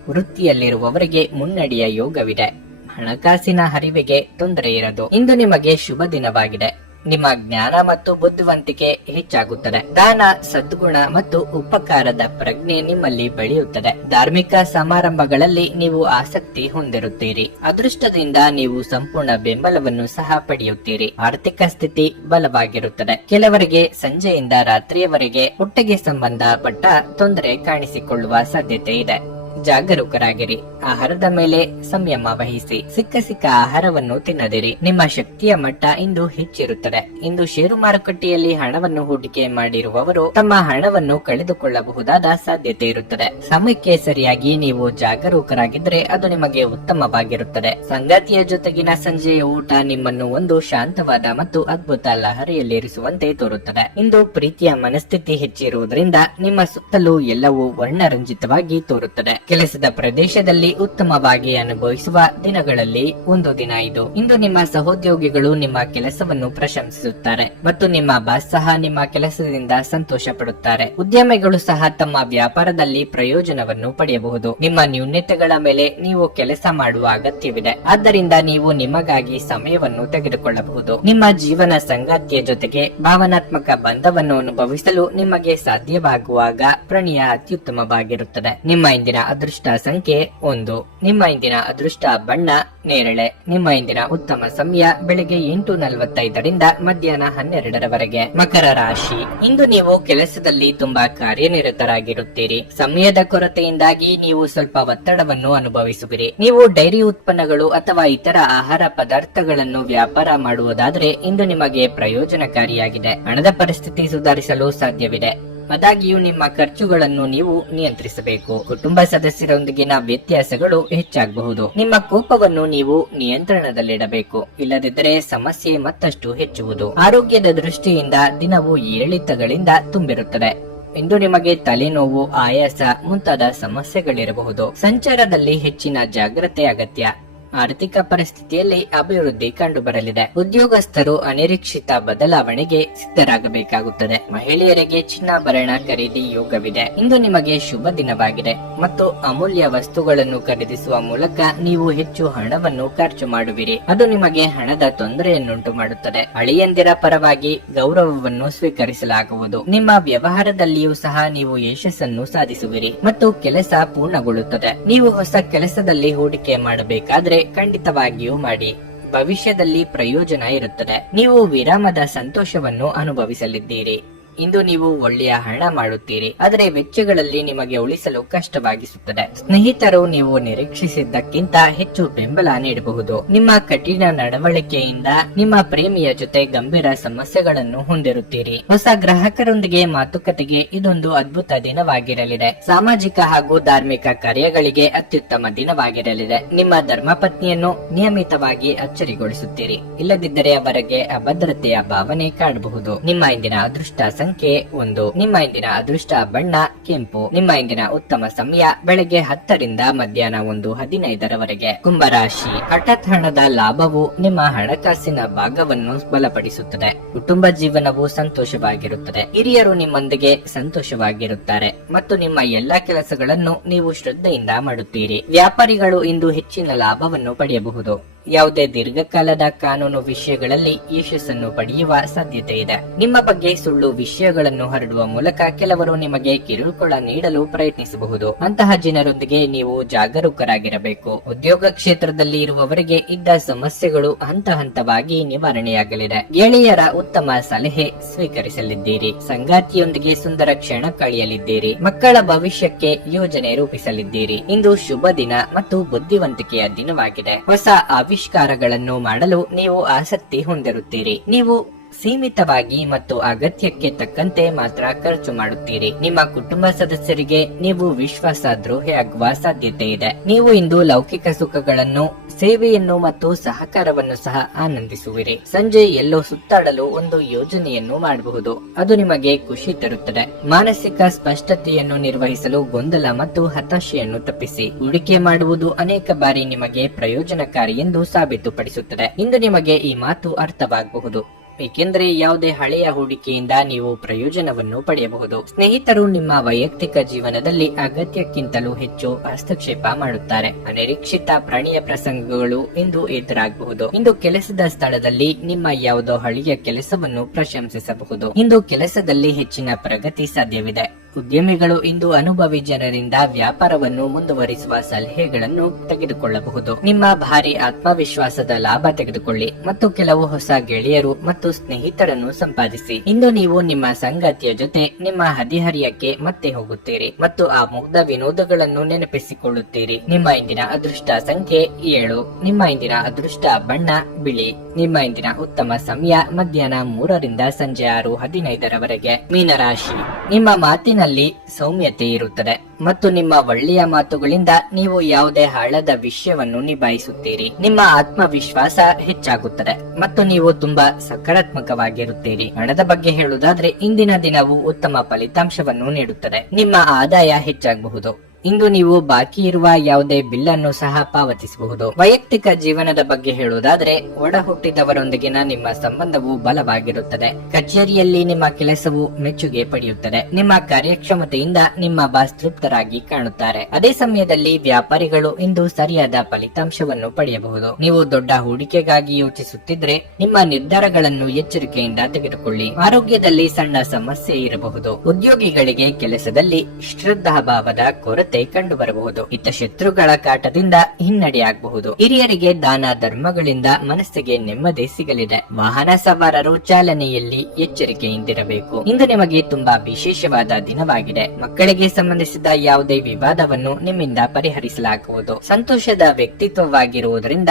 ವೃತ್ತಿಯಲ್ಲಿರುವವರಿಗೆ ಮುನ್ನಡೆಯ ಯೋಗವಿದೆ. ಹಣಕಾಸಿನ ಹರಿವಿಗೆ ತೊಂದರೆ ಇರದು. ಇಂದು ನಿಮಗೆ ಶುಭ ದಿನವಾಗಿದೆ. ನಿಮ್ಮ ಜ್ಞಾನ ಮತ್ತು ಬುದ್ಧಿವಂತಿಕೆ ಹೆಚ್ಚಾಗುತ್ತದೆ. ದಾನ, ಸದ್ಗುಣ ಮತ್ತು ಉಪಕಾರದ ಪ್ರಜ್ಞೆ ನಿಮ್ಮಲ್ಲಿ ಬೆಳೆಯುತ್ತದೆ. ಧಾರ್ಮಿಕ ಸಮಾರಂಭಗಳಲ್ಲಿ ನೀವು ಆಸಕ್ತಿ ಹೊಂದಿರುತ್ತೀರಿ. ಅದೃಷ್ಟದಿಂದ ನೀವು ಸಂಪೂರ್ಣ ಬೆಂಬಲವನ್ನು ಸಹ ಪಡೆಯುತ್ತೀರಿ. ಆರ್ಥಿಕ ಸ್ಥಿತಿ ಬಲವಾಗಿರುತ್ತದೆ. ಕೆಲವರಿಗೆ ಸಂಜೆಯಿಂದ ರಾತ್ರಿಯವರೆಗೆ ಹೊಟ್ಟೆಗೆ ಸಂಬಂಧಪಟ್ಟ ತೊಂದರೆ ಕಾಣಿಸಿಕೊಳ್ಳುವ ಸಾಧ್ಯತೆ ಇದೆ. ಜಾಗರೂಕರಾಗಿರಿ. ಆಹಾರದ ಮೇಲೆ ಸಂಯಮ ವಹಿಸಿ. ಸಿಕ್ಕ ಆಹಾರವನ್ನು ತಿನ್ನದಿರಿ. ನಿಮ್ಮ ಶಕ್ತಿಯ ಮಟ್ಟ ಇಂದು ಹೆಚ್ಚಿರುತ್ತದೆ. ಇಂದು ಷೇರು ಮಾರುಕಟ್ಟೆಯಲ್ಲಿ ಹಣವನ್ನು ಹೂಡಿಕೆ ಮಾಡಿರುವವರು ತಮ್ಮ ಹಣವನ್ನು ಕಳೆದುಕೊಳ್ಳಬಹುದಾದ ಸಾಧ್ಯತೆ ಇರುತ್ತದೆ. ಸಮಯಕ್ಕೆ ಸರಿಯಾಗಿ ನೀವು ಜಾಗರೂಕರಾಗಿದ್ದರೆ ಅದು ನಿಮಗೆ ಉತ್ತಮವಾಗಿರುತ್ತದೆ. ಸಂಗಾತಿಯ ಜೊತೆಗಿನ ಸಂಜೆಯ ಊಟ ನಿಮ್ಮನ್ನು ಒಂದು ಶಾಂತವಾದ ಮತ್ತು ಅದ್ಭುತ ಲಹರಿಯಲ್ಲಿರಿಸುವಂತೆ ತೋರುತ್ತದೆ. ಇಂದು ಪ್ರೀತಿಯ ಮನಸ್ಥಿತಿ ಹೆಚ್ಚಿರುವುದರಿಂದ ನಿಮ್ಮ ಸುತ್ತಲೂ ಎಲ್ಲವೂ ವರ್ಣರಂಜಿತವಾಗಿ ತೋರುತ್ತದೆ. ಕೆಲಸದ ಪ್ರದೇಶದಲ್ಲಿ ಉತ್ತಮವಾಗಿ ಅನುಭವಿಸುವ ದಿನಗಳಲ್ಲಿ ಒಂದು ದಿನ ಇದು. ಇಂದು ನಿಮ್ಮ ಸಹೋದ್ಯೋಗಿಗಳು ನಿಮ್ಮ ಕೆಲಸವನ್ನು ಪ್ರಶಂಸಿಸುತ್ತಾರೆ ಮತ್ತು ನಿಮ್ಮ ಬಾಸ್ ಸಹ ನಿಮ್ಮ ಕೆಲಸದಿಂದ ಸಂತೋಷ ಪಡುತ್ತಾರೆ. ಉದ್ಯಮಿಗಳು ಸಹ ತಮ್ಮ ವ್ಯಾಪಾರದಲ್ಲಿ ಪ್ರಯೋಜನವನ್ನು ಪಡೆಯಬಹುದು. ನಿಮ್ಮ ನ್ಯೂನತೆಗಳ ಮೇಲೆ ನೀವು ಕೆಲಸ ಮಾಡುವ ಅಗತ್ಯವಿದೆ, ಆದ್ದರಿಂದ ನೀವು ನಿಮಗಾಗಿ ಸಮಯವನ್ನು ತೆಗೆದುಕೊಳ್ಳಬಹುದು. ನಿಮ್ಮ ಜೀವನ ಸಂಗಾತಿಯ ಜೊತೆಗೆ ಭಾವನಾತ್ಮಕ ಬಂಧವನ್ನು ಅನುಭವಿಸಲು ನಿಮಗೆ ಸಾಧ್ಯವಾಗುವಾಗ ಪ್ರಣಯ ಅತ್ಯುತ್ತಮವಾಗಿರುತ್ತದೆ. ನಿಮ್ಮ ಇಂದಿನ ಅದೃಷ್ಟ ಸಂಖ್ಯೆ 1. ನಿಮ್ಮ ಇಂದಿನ ಅದೃಷ್ಟ ಬಣ್ಣ ನೇರಳೆ. ನಿಮ್ಮ ಇಂದಿನ ಉತ್ತಮ ಸಮಯ ಬೆಳಗ್ಗೆ 8:45 ಮಧ್ಯಾಹ್ನ 12 ಮಕರ ರಾಶಿ. ಇಂದು ನೀವು ಕೆಲಸದಲ್ಲಿ ತುಂಬಾ ಕಾರ್ಯನಿರತರಾಗಿರುತ್ತೀರಿ. ಸಮಯದ ಕೊರತೆಯಿಂದಾಗಿ ನೀವು ಸ್ವಲ್ಪ ಒತ್ತಡವನ್ನು ಅನುಭವಿಸುವಿರಿ. ನೀವು ಡೈರಿ ಉತ್ಪನ್ನಗಳು ಅಥವಾ ಇತರ ಆಹಾರ ಪದಾರ್ಥಗಳನ್ನು ವ್ಯಾಪಾರ ಮಾಡುವುದಾದರೆ ಇಂದು ನಿಮಗೆ ಪ್ರಯೋಜನಕಾರಿಯಾಗಿದೆ. ಹಣದ ಪರಿಸ್ಥಿತಿ ಸುಧಾರಿಸಲು ಸಾಧ್ಯವಿದೆ. ಆದಾಗ್ಯೂ ನಿಮ್ಮ ಖರ್ಚುಗಳನ್ನು ನೀವು ನಿಯಂತ್ರಿಸಬೇಕು. ಕುಟುಂಬ ಸದಸ್ಯರೊಂದಿಗಿನ ವ್ಯತ್ಯಾಸಗಳು ಹೆಚ್ಚಾಗಬಹುದು. ನಿಮ್ಮ ಕೋಪವನ್ನು ನೀವು ನಿಯಂತ್ರಣದಲ್ಲಿಡಬೇಕು, ಇಲ್ಲದಿದ್ದರೆ ಸಮಸ್ಯೆ ಮತ್ತಷ್ಟು ಹೆಚ್ಚುವುದು. ಆರೋಗ್ಯದ ದೃಷ್ಟಿಯಿಂದ ದಿನವು ಏರಿಳಿತಗಳಿಂದ ತುಂಬಿರುತ್ತದೆ. ಇಂದು ನಿಮಗೆ ತಲೆನೋವು, ಆಯಾಸ ಮುಂತಾದ ಸಮಸ್ಯೆಗಳಿರಬಹುದು. ಸಂಚಾರದಲ್ಲಿ ಹೆಚ್ಚಿನ ಜಾಗ್ರತೆ ಅಗತ್ಯ. ಆರ್ಥಿಕ ಪರಿಸ್ಥಿತಿಯಲ್ಲಿ ಅಭಿವೃದ್ಧಿ ಕಂಡುಬರಲಿದೆ. ಉದ್ಯೋಗಸ್ಥರು ಅನಿರೀಕ್ಷಿತ ಬದಲಾವಣೆಗೆ ಸಿದ್ಧರಾಗಬೇಕಾಗುತ್ತದೆ. ಮಹಿಳೆಯರಿಗೆ ಚಿನ್ನಾಭರಣ ಖರೀದಿ ಯೋಗವಿದೆ. ಇಂದು ನಿಮಗೆ ಶುಭ ದಿನವಾಗಿದೆ ಮತ್ತು ಅಮೂಲ್ಯ ವಸ್ತುಗಳನ್ನು ಖರೀದಿಸುವ ಮೂಲಕ ನೀವು ಹೆಚ್ಚು ಹಣವನ್ನು ಖರ್ಚು ಮಾಡುವಿರಿ. ಅದು ನಿಮಗೆ ಹಣದ ತೊಂದರೆಯನ್ನುಂಟು ಮಾಡುತ್ತದೆ. ಅಳಿಯಂದಿರ ಪರವಾಗಿ ಗೌರವವನ್ನು ಸ್ವೀಕರಿಸಲಾಗುವುದು. ನಿಮ್ಮ ವ್ಯವಹಾರದಲ್ಲಿಯೂ ಸಹ ನೀವು ಯಶಸ್ಸನ್ನು ಸಾಧಿಸುವಿರಿ ಮತ್ತು ಕೆಲಸ ಪೂರ್ಣಗೊಳ್ಳುತ್ತದೆ. ನೀವು ಹೊಸ ಕೆಲಸದಲ್ಲಿ ಹೂಡಿಕೆ ಮಾಡಬೇಕಾದ್ರೆ ಖಂಡಿತವಾಗಿಯೂ ಮಾಡಿ. ಭವಿಷ್ಯದಲ್ಲಿ ಪ್ರಯೋಜನ ಇರುತ್ತದೆ. ನೀವು ವಿರಾಮದ ಸಂತೋಷವನ್ನು ಅನುಭವಿಸಲಿದ್ದೀರಿ. ಇಂದು ನೀವು ಒಳ್ಳೆಯ ಹಣ ಮಾಡುತ್ತೀರಿ, ಆದರೆ ವೆಚ್ಚಗಳಲ್ಲಿ ನಿಮಗೆ ಉಳಿಸಲು ಕಷ್ಟವಾಗಿಸುತ್ತದೆ. ಸ್ನೇಹಿತರು ನೀವು ನಿರೀಕ್ಷಿಸಿದ್ದಕ್ಕಿಂತ ಹೆಚ್ಚು ಬೆಂಬಲ ನೀಡಬಹುದು. ನಿಮ್ಮ ಕಠಿಣ ನಡವಳಿಕೆಯಿಂದ ನಿಮ್ಮ ಪ್ರೇಮಿಯ ಜೊತೆ ಗಂಭೀರ ಸಮಸ್ಯೆಗಳನ್ನು ಹೊಂದಿರುತ್ತೀರಿ. ಹೊಸ ಗ್ರಾಹಕರೊಂದಿಗೆ ಮಾತುಕತೆಗೆ ಇದೊಂದು ಅದ್ಭುತ ದಿನವಾಗಿರಲಿದೆ. ಸಾಮಾಜಿಕ ಹಾಗೂ ಧಾರ್ಮಿಕ ಕಾರ್ಯಗಳಿಗೆ ಅತ್ಯುತ್ತಮ ದಿನವಾಗಿರಲಿದೆ. ನಿಮ್ಮ ಧರ್ಮಪತ್ನಿಯನ್ನು ನಿಯಮಿತವಾಗಿ ಅಚ್ಚರಿಗೊಳಿಸುತ್ತೀರಿ, ಇಲ್ಲದಿದ್ದರೆ ಅವರಿಗೆ ಅಭದ್ರತೆಯ ಭಾವನೆ ಕಾಡಬಹುದು. ನಿಮ್ಮ ಇಂದಿನ ಅದೃಷ್ಟ ಸಂಖ್ಯೆ 1. ನಿಮ್ಮ ಇಂದಿನ ಅದೃಷ್ಟ ಬಣ್ಣ ಕೆಂಪು. ನಿಮ್ಮ ಇಂದಿನ ಉತ್ತಮ ಸಮಯ ಬೆಳಗ್ಗೆ 10 ಮಧ್ಯಾಹ್ನ 1:15 ಕುಂಭರಾಶಿ. ಹಠಾತ್ ಹಣದ ಲಾಭವು ನಿಮ್ಮ ಹಣಕಾಸಿನ ಭಾಗವನ್ನು ಬಲಪಡಿಸುತ್ತದೆ. ಕುಟುಂಬ ಜೀವನವು ಸಂತೋಷವಾಗಿರುತ್ತದೆ. ಹಿರಿಯರು ನಿಮ್ಮೊಂದಿಗೆ ಸಂತೋಷವಾಗಿರುತ್ತಾರೆ ಮತ್ತು ನಿಮ್ಮ ಎಲ್ಲಾ ಕೆಲಸಗಳನ್ನು ನೀವು ಶ್ರದ್ಧೆಯಿಂದ ಮಾಡುತ್ತೀರಿ. ವ್ಯಾಪಾರಿಗಳು ಇಂದು ಹೆಚ್ಚಿನ ಲಾಭವನ್ನು ಪಡೆಯಬಹುದು. ಯಾವುದೇ ದೀರ್ಘಕಾಲದ ಕಾನೂನು ವಿಷಯಗಳಲ್ಲಿ ಯಶಸ್ಸನ್ನು ಪಡೆಯುವ ಸಾಧ್ಯತೆ ಇದೆ. ನಿಮ್ಮ ಬಗ್ಗೆ ಸುಳ್ಳು ವಿಷಯಗಳನ್ನು ಹರಡುವ ಮೂಲಕ ಕೆಲವರು ನಿಮಗೆ ಕಿರುಕುಳ ನೀಡಲು ಪ್ರಯತ್ನಿಸಬಹುದು. ಅಂತಹ ಜನರೊಂದಿಗೆ ನೀವು ಜಾಗರೂಕರಾಗಿರಬೇಕು. ಉದ್ಯೋಗ ಕ್ಷೇತ್ರದಲ್ಲಿ ಇರುವವರಿಗೆ ಇದ್ದ ಸಮಸ್ಯೆಗಳು ಹಂತ ಹಂತವಾಗಿ ನಿವಾರಣೆಯಾಗಲಿದೆ. ಗೆಳೆಯರ ಉತ್ತಮ ಸಲಹೆ ಸ್ವೀಕರಿಸಲಿದ್ದೀರಿ. ಸಂಗಾತಿಯೊಂದಿಗೆ ಸುಂದರ ಕ್ಷಣ ಕಳೆಯಲಿದ್ದೀರಿ. ಮಕ್ಕಳ ಭವಿಷ್ಯಕ್ಕೆ ಯೋಜನೆ ರೂಪಿಸಲಿದ್ದೀರಿ. ಇಂದು ಶುಭ ದಿನ ಮತ್ತು ಬುದ್ಧಿವಂತಿಕೆಯ ದಿನವಾಗಿದೆ. ಹೊಸ ಆವಿಷ್ಕಾರಗಳನ್ನು ಮಾಡಲು ನೀವು ಆಸಕ್ತಿ ಹೊಂದಿರುತ್ತೀರಿ. ನೀವು ಸೀಮಿತವಾಗಿ ಮತ್ತು ಅಗತ್ಯಕ್ಕೆ ತಕ್ಕಂತೆ ಮಾತ್ರ ಖರ್ಚು ಮಾಡುತ್ತೀರಿ. ನಿಮ್ಮ ಕುಟುಂಬ ಸದಸ್ಯರಿಗೆ ನೀವು ವಿಶ್ವಾಸ ದ್ರೋಹಿಯಾಗುವ ಸಾಧ್ಯತೆ ಇದೆ. ನೀವು ಇಂದು ಲೌಕಿಕ ಸುಖಗಳನ್ನು, ಸೇವೆಯನ್ನು ಮತ್ತು ಸಹಕಾರವನ್ನು ಸಹ ಆನಂದಿಸುವಿರಿ. ಸಂಜೆ ಎಲ್ಲೋ ಸುತ್ತಾಡಲು ಒಂದು ಯೋಜನೆಯನ್ನು ಮಾಡಬಹುದು. ಅದು ನಿಮಗೆ ಖುಷಿ ತರುತ್ತದೆ. ಮಾನಸಿಕ ಸ್ಪಷ್ಟತೆಯನ್ನು ನಿರ್ವಹಿಸಲು ಗೊಂದಲ ಮತ್ತು ಹತಾಶೆಯನ್ನು ತಪ್ಪಿಸಿ. ಹೂಡಿಕೆ ಮಾಡುವುದು ಅನೇಕ ಬಾರಿ ನಿಮಗೆ ಪ್ರಯೋಜನಕಾರಿ ಎಂದು ಸಾಬೀತುಪಡಿಸುತ್ತದೆ. ಇಂದು ನಿಮಗೆ ಈ ಮಾತು ಅರ್ಥವಾಗಬಹುದು, ಏಕೆಂದರೆ ಯಾವುದೇ ಹಳೆಯ ಹೂಡಿಕೆಯಿಂದ ನೀವು ಪ್ರಯೋಜನವನ್ನು ಪಡೆಯಬಹುದು. ಸ್ನೇಹಿತರು ನಿಮ್ಮ ವೈಯಕ್ತಿಕ ಜೀವನದಲ್ಲಿ ಅಗತ್ಯಕ್ಕಿಂತಲೂ ಹೆಚ್ಚು ಹಸ್ತಕ್ಷೇಪ ಮಾಡುತ್ತಾರೆ. ಅನಿರೀಕ್ಷಿತ ಪ್ರಾಣಿಯ ಪ್ರಸಂಗಗಳು ಇಂದು ಎದುರಾಗಬಹುದು. ಇಂದು ಕೆಲಸದ ಸ್ಥಳದಲ್ಲಿ ನಿಮ್ಮ ಯಾವುದೋ ಹಳೆಯ ಕೆಲಸವನ್ನು ಪ್ರಶಂಸಿಸಬಹುದು. ಇಂದು ಕೆಲಸದಲ್ಲಿ ಹೆಚ್ಚಿನ ಪ್ರಗತಿ ಸಾಧ್ಯವಿದೆ. ಉದ್ಯಮಿಗಳು ಇಂದು ಅನುಭವಿ ಜನರಿಂದ ವ್ಯಾಪಾರವನ್ನು ಮುಂದುವರಿಸುವ ಸಲಹೆಗಳನ್ನು ತೆಗೆದುಕೊಳ್ಳಬಹುದು. ನಿಮ್ಮ ಭಾರಿ ಆತ್ಮವಿಶ್ವಾಸದ ಲಾಭ ತೆಗೆದುಕೊಳ್ಳಿ ಮತ್ತು ಕೆಲವು ಹೊಸ ಗೆಳೆಯರು ಮತ್ತು ಸ್ನೇಹಿತರನ್ನು ಸಂಪಾದಿಸಿ. ಇಂದು ನೀವು ನಿಮ್ಮ ಸಂಗಾತಿಯ ಜೊತೆ ನಿಮ್ಮ ಹದಿಹರಿಯಕ್ಕೆ ಮತ್ತೆ ಹೋಗುತ್ತೀರಿ ಮತ್ತು ಆ ಮುಗ್ಧ ವಿನೋದಗಳನ್ನು ನೆನಪಿಸಿಕೊಳ್ಳುತ್ತೀರಿ. ನಿಮ್ಮ ಇಂದಿನ ಅದೃಷ್ಟ ಸಂಖ್ಯೆ 7. ನಿಮ್ಮ ಇಂದಿನ ಅದೃಷ್ಟ ಬಣ್ಣ ಬಿಳಿ. ನಿಮ್ಮ ಇಂದಿನ ಉತ್ತಮ ಸಮಯ ಮಧ್ಯಾಹ್ನ 3 ಸಂಜೆ 6:15 ಮೀನರಾಶಿ. ನಿಮ್ಮ ಮಾತಿನಲ್ಲಿ ಸೌಮ್ಯತೆ ಇರುತ್ತದೆ ಮತ್ತು ನಿಮ್ಮ ಒಳ್ಳೆಯ ಮಾತುಗಳಿಂದ ನೀವು ಯಾವುದೇ ಹಾಳದ ವಿಷಯವನ್ನು ನಿಭಾಯಿಸುತ್ತೀರಿ. ನಿಮ್ಮ ಆತ್ಮವಿಶ್ವಾಸ ಹೆಚ್ಚಾಗುತ್ತದೆ ಮತ್ತು ನೀವು ತುಂಬಾ ಸಕಾರಾತ್ಮಕವಾಗಿರುತ್ತೀರಿ. ಹಣದ ಬಗ್ಗೆ ಹೇಳುವುದಾದ್ರೆ ಇಂದಿನ ದಿನವು ಉತ್ತಮ ಫಲಿತಾಂಶವನ್ನು ನೀಡುತ್ತದೆ. ನಿಮ್ಮ ಆದಾಯ ಹೆಚ್ಚಾಗಬಹುದು ಇಂದು ನೀವು ಬಾಕಿ ಇರುವ ಯಾವುದೇ ಬಿಲ್ ಅನ್ನು ಸಹ ಪಾವತಿಸಬಹುದು. ವೈಯಕ್ತಿಕ ಜೀವನದ ಬಗ್ಗೆ ಹೇಳುವುದಾದ್ರೆ, ಒಡ ಹುಟ್ಟಿದವರೊಂದಿಗಿನ ನಿಮ್ಮ ಸಂಬಂಧವು ಬಲವಾಗಿರುತ್ತದೆ. ಕಚೇರಿಯಲ್ಲಿ ನಿಮ್ಮ ಕೆಲಸವು ಮೆಚ್ಚುಗೆ ಪಡೆಯುತ್ತದೆ. ನಿಮ್ಮ ಕಾರ್ಯಕ್ಷಮತೆಯಿಂದ ನಿಮ್ಮ ಬಾಸ್ ತೃಪ್ತರಾಗಿ ಕಾಣುತ್ತಾರೆ. ಅದೇ ಸಮಯದಲ್ಲಿ ವ್ಯಾಪಾರಿಗಳು ಇಂದು ಸರಿಯಾದ ಫಲಿತಾಂಶವನ್ನು ಪಡೆಯಬಹುದು. ನೀವು ದೊಡ್ಡ ಹೂಡಿಕೆಗಾಗಿ ಯೋಚಿಸುತ್ತಿದ್ರೆ ನಿಮ್ಮ ನಿರ್ಧಾರಗಳನ್ನು ಎಚ್ಚರಿಕೆಯಿಂದ ತೆಗೆದುಕೊಳ್ಳಿ. ಆರೋಗ್ಯದಲ್ಲಿ ಸಣ್ಣ ಸಮಸ್ಯೆ ಇರಬಹುದು. ಉದ್ಯೋಗಿಗಳಿಗೆ ಕೆಲಸದಲ್ಲಿ ಶ್ರದ್ಧಾಭಾವದ ಕೊರತೆ ಕಂಡು ಬರಬಹುದು. ಇತ್ತ ಶತ್ರುಗಳ ಕಾಟದಿಂದ ಹಿನ್ನಡೆಯಾಗಬಹುದು. ಹಿರಿಯರಿಗೆ ದಾನ ಧರ್ಮಗಳಿಂದ ಮನಸ್ಸಿಗೆ ನೆಮ್ಮದಿ ಸಿಗಲಿದೆ. ವಾಹನ ಸವಾರರು ಚಾಲನೆಯಲ್ಲಿ ಎಚ್ಚರಿಕೆಯಿಂದಿರಬೇಕು. ಇಂದು ನಿಮಗೆ ತುಂಬಾ ವಿಶೇಷವಾದ ದಿನವಾಗಿದೆ. ಮಕ್ಕಳಿಗೆ ಸಂಬಂಧಿಸಿದ ಯಾವುದೇ ವಿವಾದವನ್ನು ನಿಮ್ಮಿಂದ ಪರಿಹರಿಸಲಾಗುವುದು. ಸಂತೋಷದ ವ್ಯಕ್ತಿತ್ವವಾಗಿರುವುದರಿಂದ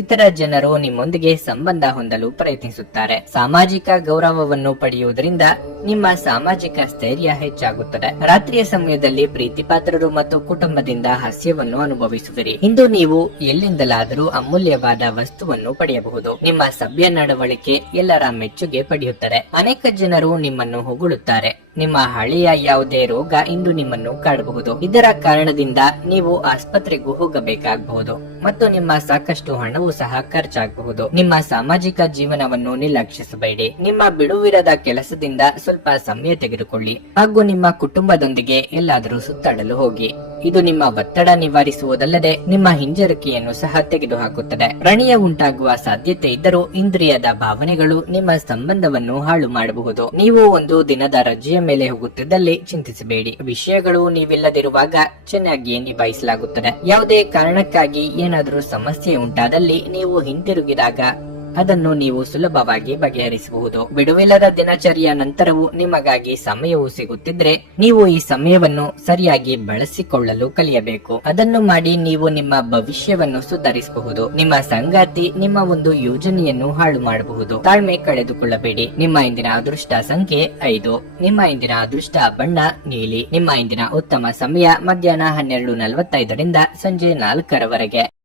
ಇತರ ಜನರು ನಿಮ್ಮೊಂದಿಗೆ ಸಂಬಂಧ ಹೊಂದಲು ಪ್ರಯತ್ನಿಸುತ್ತಾರೆ. ಸಾಮಾಜಿಕ ಗೌರವವನ್ನು ಪಡೆಯುವುದರಿಂದ ನಿಮ್ಮ ಸಾಮಾಜಿಕ ಸ್ಥೈರ್ಯ ಹೆಚ್ಚಾಗುತ್ತದೆ. ರಾತ್ರಿಯ ಸಮಯದಲ್ಲಿ ಪ್ರೀತಿಪಾತ್ರರು ಮತ್ತು ಕುಟುಂಬದಿಂದ ಹಾಸ್ಯವನ್ನು ಅನುಭವಿಸುವಿರಿ. ಇಂದು ನೀವು ಎಲ್ಲಿಂದಲಾದರೂ ಅಮೂಲ್ಯವಾದ ವಸ್ತುವನ್ನು ಪಡೆಯಬಹುದು. ನಿಮ್ಮ ಸಭ್ಯ ನಡವಳಿಕೆ ಎಲ್ಲರ ಮೆಚ್ಚುಗೆ ಪಡೆಯುತ್ತದೆ. ಅನೇಕ ಜನರು ನಿಮ್ಮನ್ನು ಹೊಗಳುತ್ತಾರೆ. ನಿಮ್ಮ ಹಳೆಯ ಯಾವುದೇ ರೋಗ ಇಂದು ನಿಮ್ಮನ್ನು ಕಾಡಬಹುದು. ಇದರ ಕಾರಣದಿಂದ ನೀವು ಆಸ್ಪತ್ರೆಗೂ ಹೋಗಬೇಕಾಗಬಹುದು ಮತ್ತು ನಿಮ್ಮ ಸಾಕಷ್ಟು ಹಣವೂ ಸಹ ಖರ್ಚಾಗಬಹುದು. ನಿಮ್ಮ ಸಾಮಾಜಿಕ ಜೀವನವನ್ನು ನಿರ್ಲಕ್ಷಿಸಬೇಡಿ. ನಿಮ್ಮ ಬಿಡುವಿರದ ಕೆಲಸದಿಂದ ಸ್ವಲ್ಪ ಸಮಯ ತೆಗೆದುಕೊಳ್ಳಿ ಹಾಗೂ ನಿಮ್ಮ ಕುಟುಂಬದೊಂದಿಗೆ ಎಲ್ಲಾದರೂ ಸುತ್ತಾಡಲು ಹೋಗಿ. ಇದು ನಿಮ್ಮ ಒತ್ತಡ ನಿವಾರಿಸುವುದಲ್ಲದೆ ನಿಮ್ಮ ಹಿಂಜರಿಕೆಯನ್ನು ಸಹ ತೆಗೆದುಹಾಕುತ್ತದೆ. ಪ್ರಣಯ ಉಂಟಾಗುವ ಸಾಧ್ಯತೆ ಇದ್ದರೂ ಇಂದ್ರಿಯದ ಭಾವನೆಗಳು ನಿಮ್ಮ ಸಂಬಂಧವನ್ನು ಹಾಳು ಮಾಡಬಹುದು. ನೀವು ಒಂದು ದಿನದ ರಜೆಯ ಮೇಲೆ ಹೋಗುತ್ತಿದ್ದಲ್ಲಿ ಚಿಂತಿಸಬೇಡಿ. ವಿಷಯಗಳು ನೀವಿಲ್ಲದಿರುವಾಗ ಚೆನ್ನಾಗಿ ನಿಭಾಯಿಸಲಾಗುತ್ತದೆ. ಯಾವುದೇ ಕಾರಣಕ್ಕಾಗಿ ಏನಾದರೂ ಸಮಸ್ಯೆ ಉಂಟಾದಲ್ಲಿ ನೀವು ಹಿಂತಿರುಗಿದಾಗ ಅದನ್ನು ನೀವು ಸುಲಭವಾಗಿ ಬಗೆಹರಿಸಬಹುದು. ಬಿಡುವಿಲ್ಲದ ದಿನಚರಿಯ ನಂತರವೂ ನಿಮಗಾಗಿ ಸಮಯವು ಸಿಗುತ್ತಿದ್ರೆ ನೀವು ಈ ಸಮಯವನ್ನು ಸರಿಯಾಗಿ ಬಳಸಿಕೊಳ್ಳಲು ಕಲಿಯಬೇಕು. ಅದನ್ನು ಮಾಡಿ ನೀವು ನಿಮ್ಮ ಭವಿಷ್ಯವನ್ನು ಸುಧಾರಿಸಬಹುದು. ನಿಮ್ಮ ಸಂಗಾತಿ ನಿಮ್ಮ ಒಂದು ಯೋಜನೆಯನ್ನು ಹಾಳು ಮಾಡಬಹುದು. ತಾಳ್ಮೆ ಕಳೆದುಕೊಳ್ಳಬೇಡಿ. ನಿಮ್ಮ ಇಂದಿನ ಅದೃಷ್ಟ ಸಂಖ್ಯೆ 5. ನಿಮ್ಮ ಇಂದಿನ ಅದೃಷ್ಟ ಬಣ್ಣ ನೀಲಿ. ನಿಮ್ಮ ಇಂದಿನ ಉತ್ತಮ ಸಮಯ ಮಧ್ಯಾಹ್ನ 12:45 ರಿಂದ ಸಂಜೆ 4 ರವರೆಗೆ.